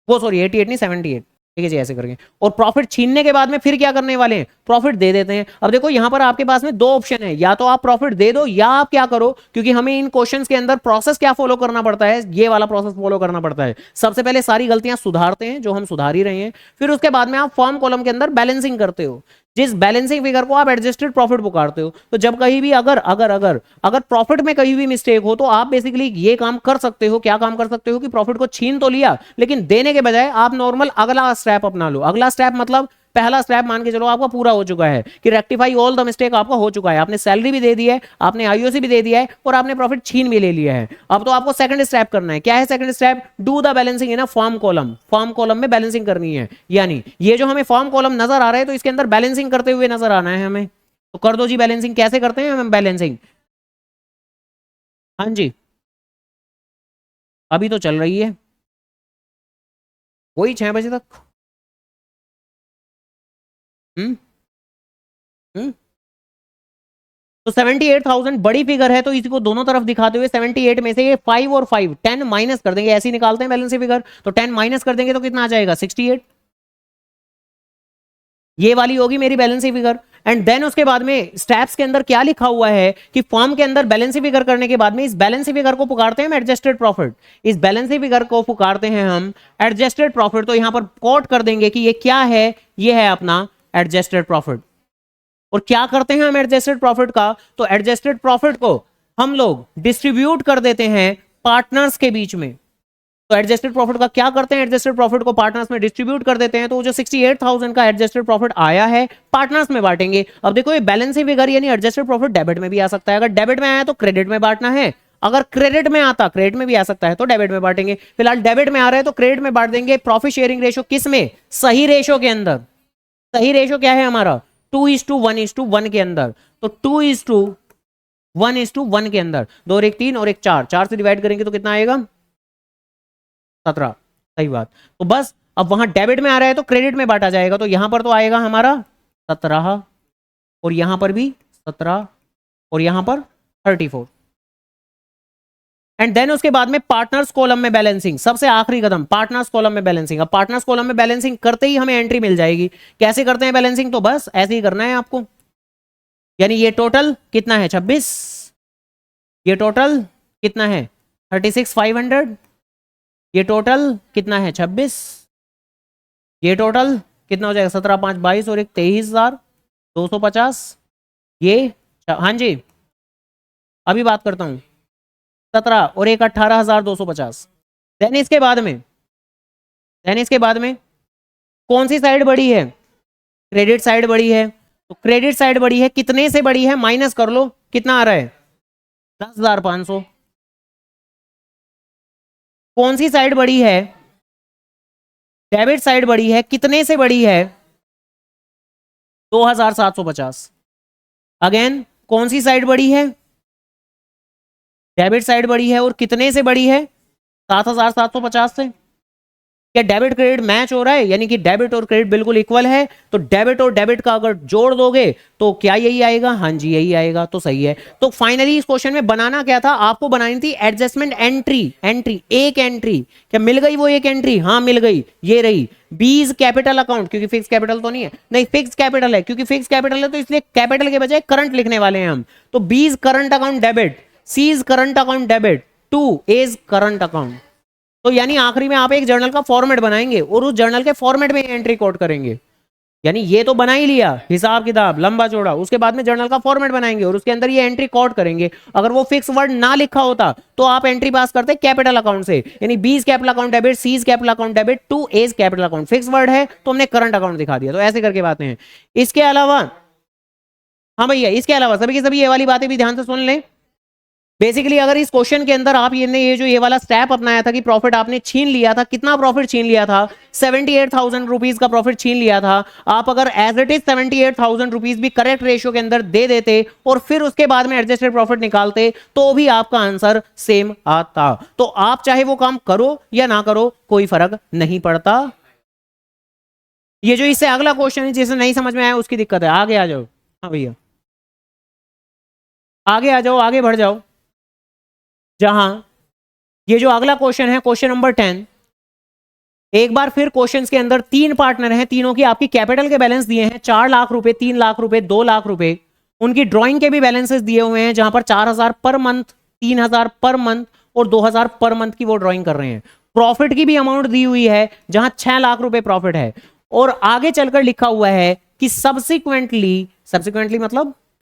वो, सॉरी 88 नहीं 78। ठीक है जी, ऐसे करके। और प्रॉफिट छीनने के बाद में फिर क्या करने वाले हैं? प्रॉफिट दे देते हैं। अब देखो यहां पर आपके पास में 2 ऑप्शन है, या तो आप प्रॉफिट दे दो या आप क्या करो, क्योंकि हमें इन क्वेश्चंस के अंदर प्रोसेस क्या फॉलो करना पड़ता है, ये वाला प्रोसेस फॉलो करना पड़ता है। सबसे पहले सारी गलतियां सुधारते हैं जो हम सुधार ही रहे हैं, फिर उसके बाद में आप फॉर्म कॉलम के अंदर बैलेंसिंग करते हो, जिस बैलेंसिंग फिगर को आप एडजस्टेड प्रॉफिट पुकारते हो। तो जब कहीं भी अगर अगर अगर अगर प्रॉफिट में कहीं भी मिस्टेक हो तो आप बेसिकली ये काम कर सकते हो। क्या काम कर सकते हो? कि प्रॉफिट को छीन तो लिया, लेकिन देने के बजाय आप नॉर्मल अगला स्टेप अपना लो। अगला स्टेप मतलब पहला स्टेप मान के चलो आपका पूरा हो चुका है कि रेक्टिफाई ऑल द मिस्टेक आपका हो चुका है। आपने सैलरी भी दे दी है, आपने आईओसी भी दे दिया है और आपने प्रॉफिट छीन भी ले लिया है। अब तो आपको सेकंड स्टेप करना है। क्या है second step? Do the balancing in a form column. Form column में बैलेंसिंग करनी है, यानी ये जो हमें फॉर्म कॉलम नजर आ रहा है तो इसके अंदर बैलेंसिंग करते हुए नजर आना है हमें। तो कर दो जी बैलेंसिंग। कैसे करते हैं हम बैलेंसिंग? हाँ जी, अभी तो चल रही है वही 6 बजे तक। हम्म हम्म तो 78,000 बड़ी फिगर है तो इसको दोनों तरफ दिखाते हुए 78 में से ये 5 और 5 10 माइनस कर देंगे। ऐसे ही निकालते हैं बैलेंस फिगर। तो 10 माइनस कर देंगे तो कितना आ जाएगा? 68। ये वाली होगी मेरी बैलेंस फिगर। एंड देन उसके बाद में स्टेप्स के अंदर क्या लिखा हुआ है कि फॉर्म के अंदर बैलेंस फिगर करने के बाद में इस बैलेंस फिगर को पुकारते हैं हम एडजस्टेड प्रॉफिट। इस बैलेंस फिगर को पुकारते हैं हम एडजस्टेड प्रॉफिट। तो यहां पर कोट कर देंगे कि ये क्या है? ये है अपना एडजस्टेड प्रॉफिट। और क्या करते हैं हम एडजस्टेड प्रॉफिट का? तो एडजस्टेड प्रॉफिट को हम लोग डिस्ट्रीब्यूट कर देते हैं पार्टनर्स के बीच में। तो एडजस्टेड प्रॉफिट का क्या करते हैं? एडजस्टेड प्रॉफिट को पार्टनर्स में डिस्ट्रीब्यूट कर देते हैं। तो जो 68,000 का एडजस्टेड प्रॉफिट आया है पार्टनर्स में बांटेंगे। अब देखो ये बैलेंस फिगर यानी एडजस्टेड प्रॉफिट डेबिट में भी आ सकता है। अगर डेबिट में आया तो क्रेडिट में बांटना है, अगर क्रेडिट में आता, क्रेडिट में भी आ सकता है तो डेबिट में बांटेंगे। फिलहाल डेबिट में आ रहा है तो क्रेडिट में बांट देंगे। प्रॉफिट शेयरिंग रेशो किस में? सही रेशो के अंदर। सही रेशो क्या है हमारा? 2:1:1 के अंदर। तो 2:1:1 के अंदर 2 और 1 3 और 1 4, 4 से डिवाइड करेंगे तो कितना आएगा? 17। सही बात। तो बस अब वहां डेबिट में आ रहा है तो क्रेडिट में बांटा जाएगा। तो यहां पर तो आएगा हमारा 17 और यहां पर भी 17 और यहां पर 34। एंड देन उसके बाद में पार्टनर्स कॉलम में बैलेंसिंग, सबसे आखिरी कदम पार्टनर्स कॉलम में बैलेंसिंग। अब पार्टनर्स कॉलम में बैलेंसिंग करते ही हमें एंट्री मिल जाएगी। कैसे करते हैं बैलेंसिंग? तो बस ऐसे ही करना है आपको। यानी ये टोटल कितना है? 26। ये टोटल कितना है? 36,500। ये टोटल कितना है? 26। ये टोटल कितना हो जाएगा? 17 5 22 और एक 23,250। ये हाँ जी अभी बात करता हूं, 17 और एक 18,250। देन इसके बाद में कौन सी साइड बड़ी है? क्रेडिट साइड बड़ी है। तो क्रेडिट साइड बड़ी है, कितने से बड़ी है माइनस कर लो, कितना आ रहा है? 10,500। कौन सी साइड बड़ी है? डेबिट साइड बड़ी है, कितने से बड़ी है? 2,750। अगेन कौन सी साइड बड़ी है? डेबिट साइड बड़ी है, और कितने से बड़ी है? 7,750 से। क्या डेबिट क्रेडिट मैच हो रहा है, यानी कि डेबिट और क्रेडिट बिल्कुल इक्वल है? तो डेबिट और डेबिट का अगर जोड़ दोगे तो क्या यही आएगा? हाँ जी यही आएगा, तो सही है। तो फाइनली इस क्वेश्चन में बनाना क्या था? आपको बनानी थी एडजस्टमेंट एंट्री। एक एंट्री, क्या मिल गई वो एक एंट्री? हाँ मिल गई, ये रही। बीज कैपिटल अकाउंट, क्योंकि फिक्स कैपिटल तो नहीं है, नहीं फिक्स कैपिटल है, क्योंकि फिक्स कैपिटल है तो इसलिए कैपिटल के बजाय करंट लिखने वाले हैं हम। तो B's current account debit, C's current account debit, to A's current account. तो यानी आखिरी में आप एक जर्नल का फॉर्मेट बनाएंगे और उस जर्नल के फॉर्मेट में एंट्री कोड करेंगे। यानी ये तो बना ही लिया हिसाब किताब लंबा चौड़ा, उसके बाद में जर्नल का फॉर्मेट बनाएंगे और उसके अंदर ये एंट्री कोड करेंगे। अगर वो फिक्स वर्ड ना लिखा होता तो आप एंट्री पास करते कैपिटल अकाउंट से, यानी B's capital account debit, C's capital account debit, to A's capital account. Fix वर्ड है तो हमने करंट अकाउंट दिखा दिया। तो ऐसे करके बातें हैं। इसके अलावा, हाँ भैया, इसके अलावा सभी की सभी ये वाली बातें भी ध्यान से सुन लें। बेसिकली अगर इस क्वेश्चन के अंदर आप ये जो ये वाला स्टेप अपनाया था कि प्रॉफिट आपने छीन लिया था, कितना प्रॉफिट छीन लिया था? 78,000 रुपीज का प्रॉफिट छीन लिया था। आप अगर एज इट इज 78,000 रुपीज भी करेक्ट रेशियो के अंदर दे देते और फिर उसके बाद में एडजस्टेड प्रॉफिट निकालते तो भी आपका आंसर सेम आता। तो आप चाहे वो काम करो या ना करो कोई फर्क नहीं पड़ता। ये जो इससे अगला क्वेश्चन है जिसे नहीं समझ में आया उसकी दिक्कत है, आगे आ जाओ। हाँ भैया आगे आ जाओ, आगे बढ़ जाओ। जहां ये जो अगला क्वेश्चन है, क्वेश्चन नंबर 10, एक बार फिर क्वेश्चंस के अंदर तीन पार्टनर हैं, तीनों की आपकी कैपिटल के बैलेंस दिए हैं, 4 लाख रुपए, 3 लाख रुपए, 2 लाख रुपए। उनकी ड्राइंग के भी बैलेंसेस दिए हुए हैं, जहां पर 4,000 पर मंथ, 3,000 पर मंथ और 2,000 पर मंथ की वो ड्राइंग कर रहे हैं। प्रॉफिट की भी अमाउंट दी हुई है, जहां 6 लाख रुपए प्रॉफिट है। और आगे चलकर लिखा हुआ है कि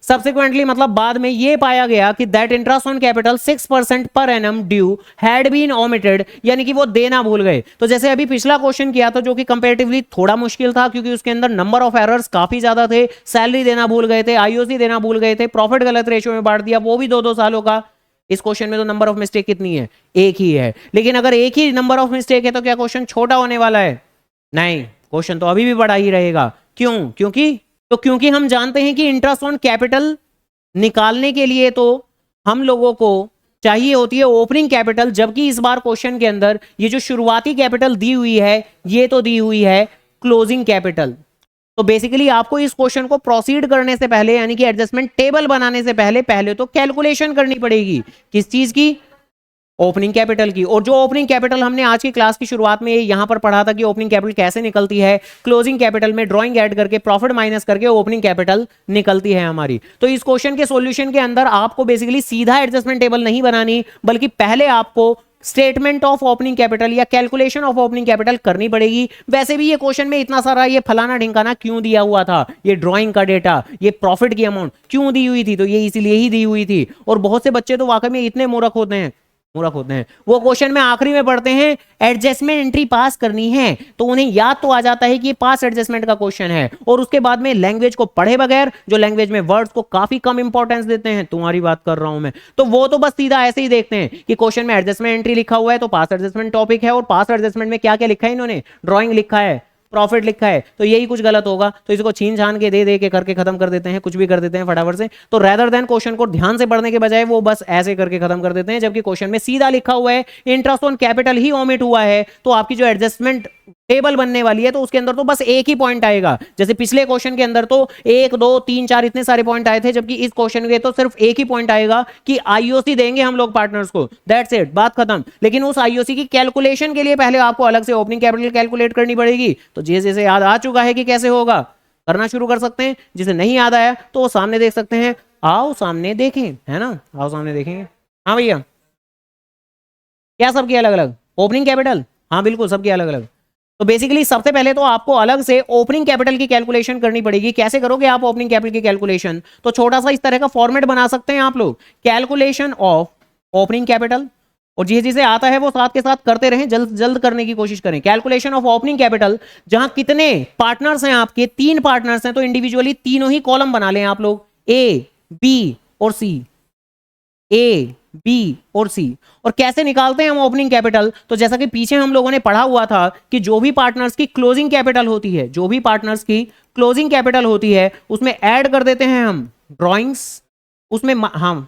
सब्सिक्वेंटली मतलब बाद में ये पाया गया कि that interest on capital 6% per annum due had been omitted, यानी कि वो देना भूल गए। तो जैसे अभी पिछला क्वेश्चन किया था जो कि कंपैरेटिवली थोड़ा मुश्किल था, क्योंकि उसके अंदर नंबर ऑफ एरर्स काफी ज्यादा थे। सैलरी देना भूल गए थे, आईओसी देना भूल गए थे, प्रॉफिट गलत रेशियो में बांट दिया, वो भी 2-2 सालों का। इस क्वेश्चन में तो नंबर ऑफ मिस्टेक कितनी है? एक ही है। लेकिन अगर एक ही नंबर ऑफ मिस्टेक है तो क्या क्वेश्चन छोटा होने वाला है? नहीं, क्वेश्चन तो अभी भी बड़ा ही रहेगा। क्यों? क्योंकि हम जानते हैं कि इंटरेस्ट ऑन कैपिटल निकालने के लिए तो हम लोगों को चाहिए होती है ओपनिंग कैपिटल, जबकि इस बार क्वेश्चन के अंदर ये जो शुरुआती कैपिटल दी हुई है ये तो दी हुई है क्लोजिंग कैपिटल। तो बेसिकली आपको इस क्वेश्चन को प्रोसीड करने से पहले, यानी कि एडजस्टमेंट टेबल बनाने से पहले तो कैलकुलेशन करनी पड़ेगी। किस चीज की? ओपनिंग कैपिटल की। और जो ओपनिंग कैपिटल हमने आज की क्लास की शुरुआत में यहां पर पढ़ा था कि ओपनिंग कैपिटल कैसे निकलती है, क्लोजिंग कैपिटल में ड्राइंग ऐड करके प्रॉफिट माइनस करके ओपनिंग कैपिटल निकलती है हमारी। तो इस क्वेश्चन के सॉल्यूशन के अंदर आपको बेसिकली सीधा एडजस्टमेंट टेबल नहीं बनानी, बल्कि पहले आपको स्टेटमेंट ऑफ ओपनिंग कैपिटल या कैलकुलेशन ऑफ ओपनिंग कैपिटल करनी पड़ेगी। वैसे भी ये क्वेश्चन में इतना सारा ये फलाना ढिंकाना क्यों दिया हुआ था, ये ड्राइंग का डेटा, ये प्रॉफिट की अमाउंट क्यों दी हुई थी, तो ये इसीलिए ही दी हुई थी। और बहुत से बच्चे तो वाकई में इतने मूर्ख होते हैं, वो क्वेश्चन में आखिरी में पढ़ते हैं एडजस्टमेंट एंट्री पास करनी है, तो उन्हें याद तो आ जाता है कि ये पास एडजस्टमेंट का क्वेश्चन है, और उसके बाद में लैंग्वेज को पढ़े बगैर, जो लैंग्वेज में वर्ड्स को काफी कम इंपॉर्टेंस देते हैं, तुम्हारी बात कर रहा हूं मैं, तो वो तो बस सीधा ऐसे ही देखते हैं कि क्वेश्चन में एडजस्टमेंट एंट्री लिखा हुआ है तो पास एडजस्टमेंट टॉपिक है, और पास एडजस्टमेंट में क्या क्या लिखा है इन्होंने? ड्राइंग लिखा है, प्रॉफिट लिखा है, तो यही कुछ गलत होगा, तो इसको छीन छान के दे के करके खत्म कर देते हैं, कुछ भी कर देते हैं फटाफट से। तो रेदर देन क्वेश्चन को ध्यान से पढ़ने के बजाय वो बस ऐसे करके खत्म कर देते हैं, जबकि क्वेश्चन में सीधा लिखा हुआ है interest on capital he omit हुआ है, तो आपकी जो एडजस्टमेंट टेबल बनने वाली है तो उसके अंदर तो बस एक ही पॉइंट आएगा। जैसे पिछले क्वेश्चन के अंदर तो 1 2 3 4 इतने सारे पॉइंट आए थे, जबकि इस क्वेश्चन में तो सिर्फ एक ही पॉइंट आएगा कि आईओसी देंगे हम लोग पार्टनर्स को, दैट्स इट, बात खत्म। लेकिन उस आईओसी की कैलकुलेशन के लिए पहले आपको अलग से ओपनिंग कैपिटल कैलकुलेट करनी पड़ेगी। तो जैसे याद आ चुका है कि कैसे होगा, करना शुरू कर सकते हैं। जिसे नहीं याद आया तो वो सामने देख सकते हैं, आओ सामने देखें, है ना, आओ सामने देखेंगे। हाँ भैया, क्या सबकी अलग अलग ओपनिंग कैपिटल? हाँ बिल्कुल सबकी अलग अलग। तो बेसिकली सबसे पहले तो आपको अलग से ओपनिंग कैपिटल की कैलकुलेशन करनी पड़ेगी। कैसे करोगे आप ओपनिंग कैपिटल की कैलकुलेशन? तो छोटा सा इस तरह का फॉर्मेट बना सकते हैं आप लोग, कैलकुलेशन ऑफ ओपनिंग कैपिटल, और जिसे जिसे आता है वो साथ के साथ करते रहें, जल्द जल्द करने की कोशिश करें। कैलकुलेशन ऑफ ओपनिंग कैपिटल, जहां कितने पार्टनर्स हैं आपके, 3 पार्टनर्स हैं, तो इंडिविजुअली तीनों ही कॉलम बना लें आप लोग, ए, बी और सी, ए, बी और सी। और कैसे निकालते हैं हम ओपनिंग कैपिटल? तो जैसा कि पीछे हम लोगों ने पढ़ा हुआ था कि जो भी पार्टनर्स की क्लोजिंग कैपिटल होती है, जो भी पार्टनर्स की क्लोजिंग कैपिटल होती है, उसमें ऐड कर देते हैं हम ड्रॉइंग्स, उसमें हम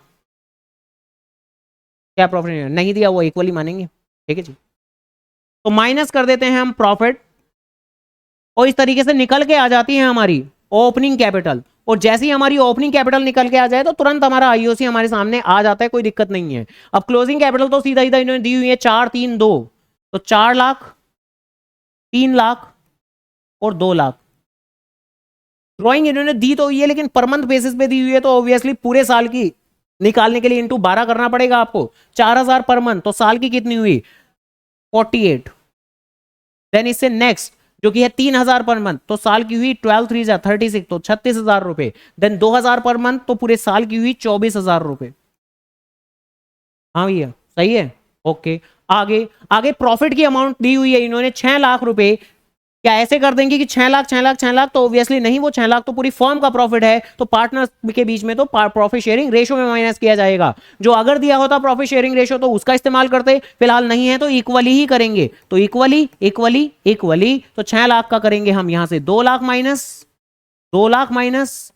क्या प्रॉफिट नहीं दिया वो इक्वली मानेंगे, ठीक है जी। तो माइनस कर देते हैं हम प्रॉफिट, और इस तरीके से निकल के आ जाती है हमारी ओपनिंग कैपिटल। और जैसे ही हमारी ओपनिंग कैपिटल निकल के आ जाए तो तुरंत हमारा आईओसी हमारे सामने आ जाता है, कोई दिक्कत नहीं है। अब क्लोजिंग कैपिटल तो सीधा सीधा इन्होंने दी हुई है 432, तो 4 लाख, 3 लाख और 2 लाख। ड्रॉइंग इन्होंने दी तो हुई है लेकिन पर मंथ बेसिस पे दी हुई है, तो ऑब्वियसली पूरे साल की निकालने के लिए इंटू 12 करना पड़ेगा आपको। 4000 पर मंथ, तो साल की कितनी हुई? 48। देन इससे नेक्स्ट जो कि है 3000 पर मंथ, तो साल की हुई 12 3 36, तो 36,000 रुपए। देन 2000 पर मंथ, तो पूरे साल की हुई 24,000 रुपए। हाँ भैया सही है, ओके। आगे आगे प्रॉफिट की अमाउंट दी हुई है इन्होंने 6 लाख रुपए। क्या ऐसे कर देंगे कि 6 लाख 6 लाख 6 लाख? तो ऑब्वियसली नहीं, वो 6 लाख तो पूरी फर्म का प्रॉफिट है, तो पार्टनर्स के बीच में तो प्रॉफिट शेयरिंग रेशो में माइनस किया जाएगा। जो अगर दिया होता प्रॉफिट शेयरिंग रेशो तो उसका इस्तेमाल करते, फिलहाल नहीं है तो इक्वली ही करेंगे। तो इक्वली इक्वली इक्वली, तो 6 लाख का करेंगे हम यहां से 2 लाख माइनस, 2 लाख माइनस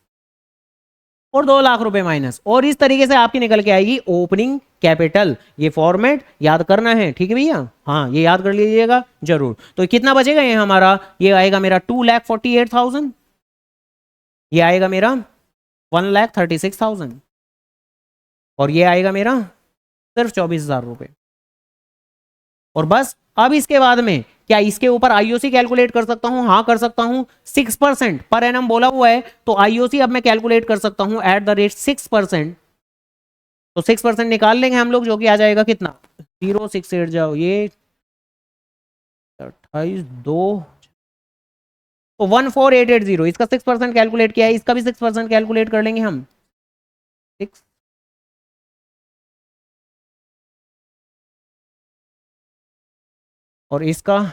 और 2 लाख रुपए माइनस, और इस तरीके से आपकी निकल के आएगी ओपनिंग कैपिटल। ये फॉर्मेट याद करना है, ठीक है भैया? हाँ ये याद कर लीजिएगा जरूर। तो कितना बचेगा ये हमारा? ये आएगा मेरा 2,48,000, ये आएगा मेरा 1,36,000, और ये आएगा मेरा सिर्फ 24,000 रुपए। और बस अब इसके बाद में क्या इसके ऊपर आईओसी कैलकुलेट कर सकता हूं? हाँ कर सकता हूं। 6% पर एनम बोला हुआ है, तो आईओसी अब मैं कैलकुलेट कर सकता हूं एट द रेट 6%। तो 6% निकाल लेंगे हम लोग, जो कि आ जाएगा कितना? 068 जाओ, ये 28 2, तो 14880। इसका 6% कैलकुलेट किया है, इसका भी 6% कैलकुलेट कर लेंगे हम। 6, और इसका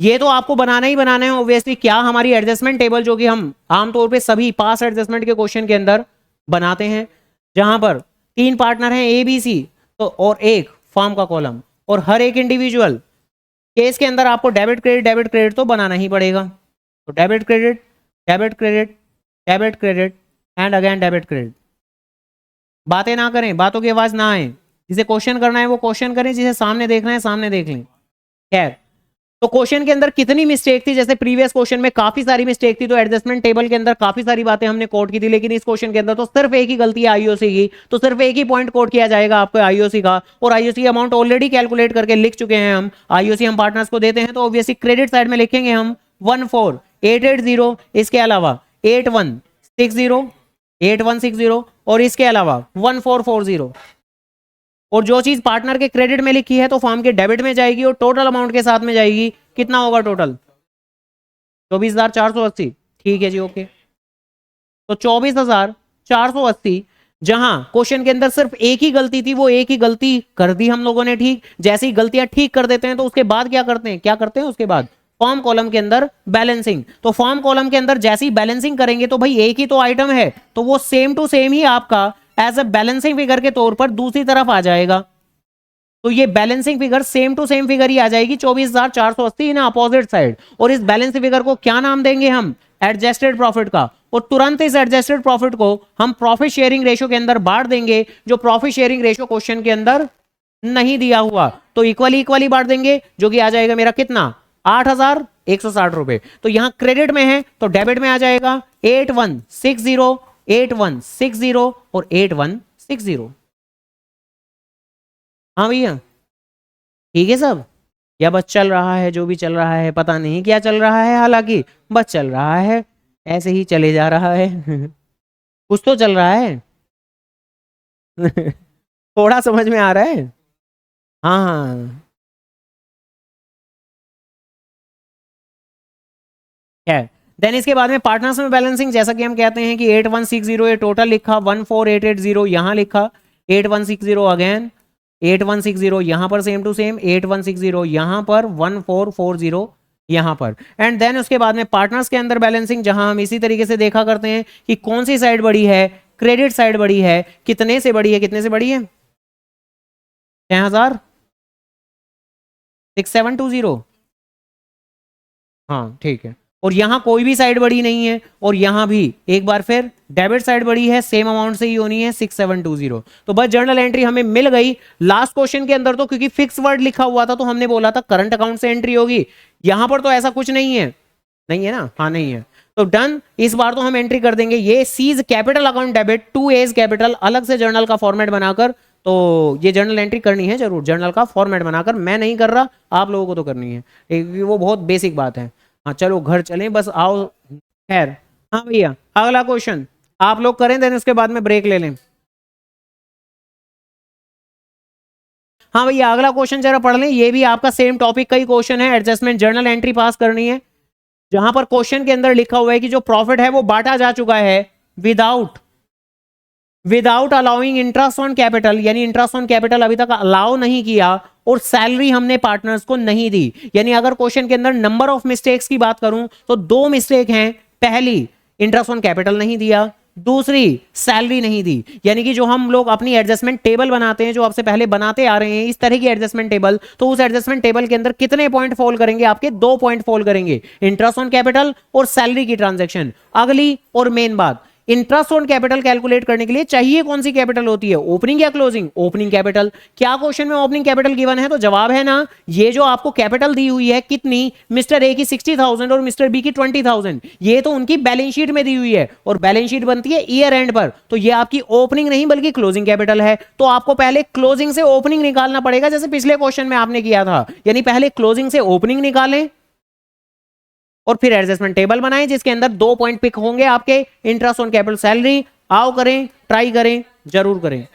ये तो आपको बनाना ही बनाना है ऑब्वियसली। क्या हमारी एडजस्टमेंट टेबल जो कि हम आमतौर पे सभी पास एडजस्टमेंट के क्वेश्चन के अंदर बनाते हैं, जहां पर 3 पार्टनर हैं ए बी सी, तो और एक फॉर्म का कॉलम, और हर एक इंडिविजुअल केस के अंदर आपको डेबिट क्रेडिट तो बनाना ही पड़ेगा। तो debit credit debit credit debit credit and again debit credit. बातें ना करें, बातों की आवाज ना आए, जिसे क्वेश्चन करना है वो क्वेश्चन करें, जिसे सामने देखना है सामने देख लें। खैर, तो क्वेश्चन के अंदर कितनी मिस्टेक थी? जैसे प्रीवियस क्वेश्चन में काफी सारी मिस्टेक थी, तो एडजस्टमेंट टेबल के अंदर काफी सारी बातें हमने कोट की थी, लेकिन इस क्वेश्चन के अंदर तो सिर्फ एक ही गलती है आईओसी की, तो सिर्फ एक ही पॉइंट कोट किया जाएगा आपको आईओसी का, और आईओसी अमाउंट ऑलरेडी कैलकुलेट करके लिख चुके हैं हम। आईओसी हम पार्टनर्स को देते हैं, तो ऑब्वियसली क्रेडिट साइड में लिखेंगे हम 14880, इसके अलावा 8160 और इसके अलावा 1440। और जो चीज पार्टनर के क्रेडिट में लिखी है तो फॉर्म के डेबिट में जाएगी, और टोटल अमाउंट के साथ में जाएगी। कितना होगा टोटल? 24,480, ठीक है जी, ओके। तो 24,480, जहां क्वेश्चन के अंदर सिर्फ एक ही गलती थी, वो एक ही गलती कर दी हम लोगों ने ठीक। जैसे ही गलतियां ठीक कर देते हैं तो उसके बाद क्या करते हैं, क्या करते हैं उसके बाद? फॉर्म कॉलम के अंदर बैलेंसिंग। तो फॉर्म कॉलम के अंदर जैसे ही बैलेंसिंग करेंगे तो भाई एक ही तो आइटम है, तो वो सेम टू सेम ही आपका एज अ बैलेंसिंग फिगर के तौर पर दूसरी तरफ आ जाएगा। तो ये balancing figure same to same figure ही आ जाएगी 24,480 इन अपोजिट साइड। और इस बैलेंसिंग फिगर को क्या नाम देंगे हम? एडजस्टेड प्रॉफिट का। और तुरंत इस एडजस्टेड प्रॉफिट को हम प्रॉफिट शेयरिंग रेशो के अंदर बांट देंगे, जो प्रॉफिट शेयरिंग रेशो क्वेश्चन के अंदर नहीं दिया हुआ, तो इक्वली इक्वली बांट देंगे, जो कि आ जाएगा मेरा कितना? 8,160 रुपए। तो यहां क्रेडिट में है तो डेबिट में आ जाएगा 8160, 8160 और 8160। हाँ भैया ठीक है सब, या बस चल रहा है? जो भी चल रहा है पता नहीं क्या चल रहा है, हालांकि बस चल रहा है, ऐसे ही चले जा रहा है। कुछ तो चल रहा है। थोड़ा समझ में आ रहा है? हाँ हाँ है। देन इसके बाद में पार्टनर्स में बैलेंसिंग, जैसा कि हम कहते हैं कि 8160 ये टोटल लिखा, 14880 यहाँ लिखा, 8160 अगेन, 8160 यहाँ पर सेम टू सेम, 8160 यहाँ पर, 1440 यहाँ पर। एंड देन उसके बाद में पार्टनर्स के अंदर बैलेंसिंग, जहां हम इसी तरीके से देखा करते हैं कि कौन सी साइड बड़ी है, क्रेडिट साइड बड़ी है, कितने से बड़ी है, कितने से बड़ी है, 6000, 6720। हाँ ठीक है। और यहां कोई भी साइड बड़ी नहीं है, और यहां भी एक बार फिर डेबिट साइड बड़ी है, सेम अमाउंट से ही होनी है, 6720। तो बस जर्नल एंट्री हमें मिल गई। लास्ट क्वेश्चन के अंदर तो क्योंकि फिक्स वर्ड लिखा हुआ था तो हमने बोला था करंट अकाउंट से एंट्री होगी, यहां पर तो ऐसा कुछ नहीं है, नहीं है ना, हाँ नहीं है। तो डन, इस बार तो हम एंट्री कर देंगे ये C's capital account debit to A's capital, अलग से जर्नल का फॉर्मेट बनाकर। तो ये जर्नल एंट्री करनी है जरूर, जर्नल का फॉर्मेट बनाकर, मैं नहीं कर रहा, आप लोगों को तो करनी है, वो बहुत बेसिक बात है। हाँ चलो घर चलें, बस आओ, खैर। हाँ भैया अगला क्वेश्चन आप लोग करें, देन उसके बाद में ब्रेक ले लें। हाँ भैया अगला क्वेश्चन जरा पढ़ लें, ये भी आपका सेम टॉपिक का ही क्वेश्चन है, एडजस्टमेंट जर्नल एंट्री पास करनी है, जहां पर क्वेश्चन के अंदर लिखा हुआ है कि जो प्रॉफिट है वो बांटा जा चुका है without without allowing interest on capital, यानी इंटरेस्ट ऑन कैपिटल अभी तक अलाउ नहीं किया, और सैलरी हमने पार्टनर्स को नहीं दी। यानी अगर क्वेश्चन के अंदर नंबर ऑफ मिस्टेक्स की बात करूं तो दो मिस्टेक हैं, पहली इंटरेस्ट ऑन कैपिटल नहीं दिया, दूसरी सैलरी नहीं दी। यानी कि जो हम लोग अपनी एडजस्टमेंट टेबल बनाते हैं, जो आपसे पहले बनाते आ रहे हैं इस तरह की एडजस्टमेंट टेबल, तो उस एडजस्टमेंट टेबल के अंदर कितने पॉइंट फॉल करेंगे, आपके 2 पॉइंट फॉल करेंगे, इंटरेस्ट ऑन कैपिटल और सैलरी की ट्रांजेक्शन। अगली और मेन बात, इंटरेस्ट ऑन कैपिटल कैलकुलेट करने के लिए चाहिए कौन सी कैपिटल होती है, ओपनिंग या क्लोजिंग, ओपनिंग कैपिटल। क्या क्वेश्चन में ओपनिंग कैपिटल गिवन है, तो जवाब है ना, ये जो आपको कैपिटल दी हुई है कितनी, मिस्टर ए की 60,000 और मिस्टर बी की 20,000, ये तो उनकी बैलेंस शीट में दी हुई है, और बैलेंस शीट बनती है ईयर एंड पर, तो ये आपकी ओपनिंग नहीं बल्कि क्लोजिंग कैपिटल है। तो आपको पहले क्लोजिंग से ओपनिंग निकालना पड़ेगा, जैसे पिछले क्वेश्चन में आपने किया था, यानी पहले क्लोजिंग से ओपनिंग निकालें और फिर एडजस्टमेंट टेबल बनाएं, जिसके अंदर 2 पॉइंट पिक होंगे आपके, इंटरेस्ट ऑन कैपिटल, सैलरी। आओ करें, ट्राई करें, जरूर करें।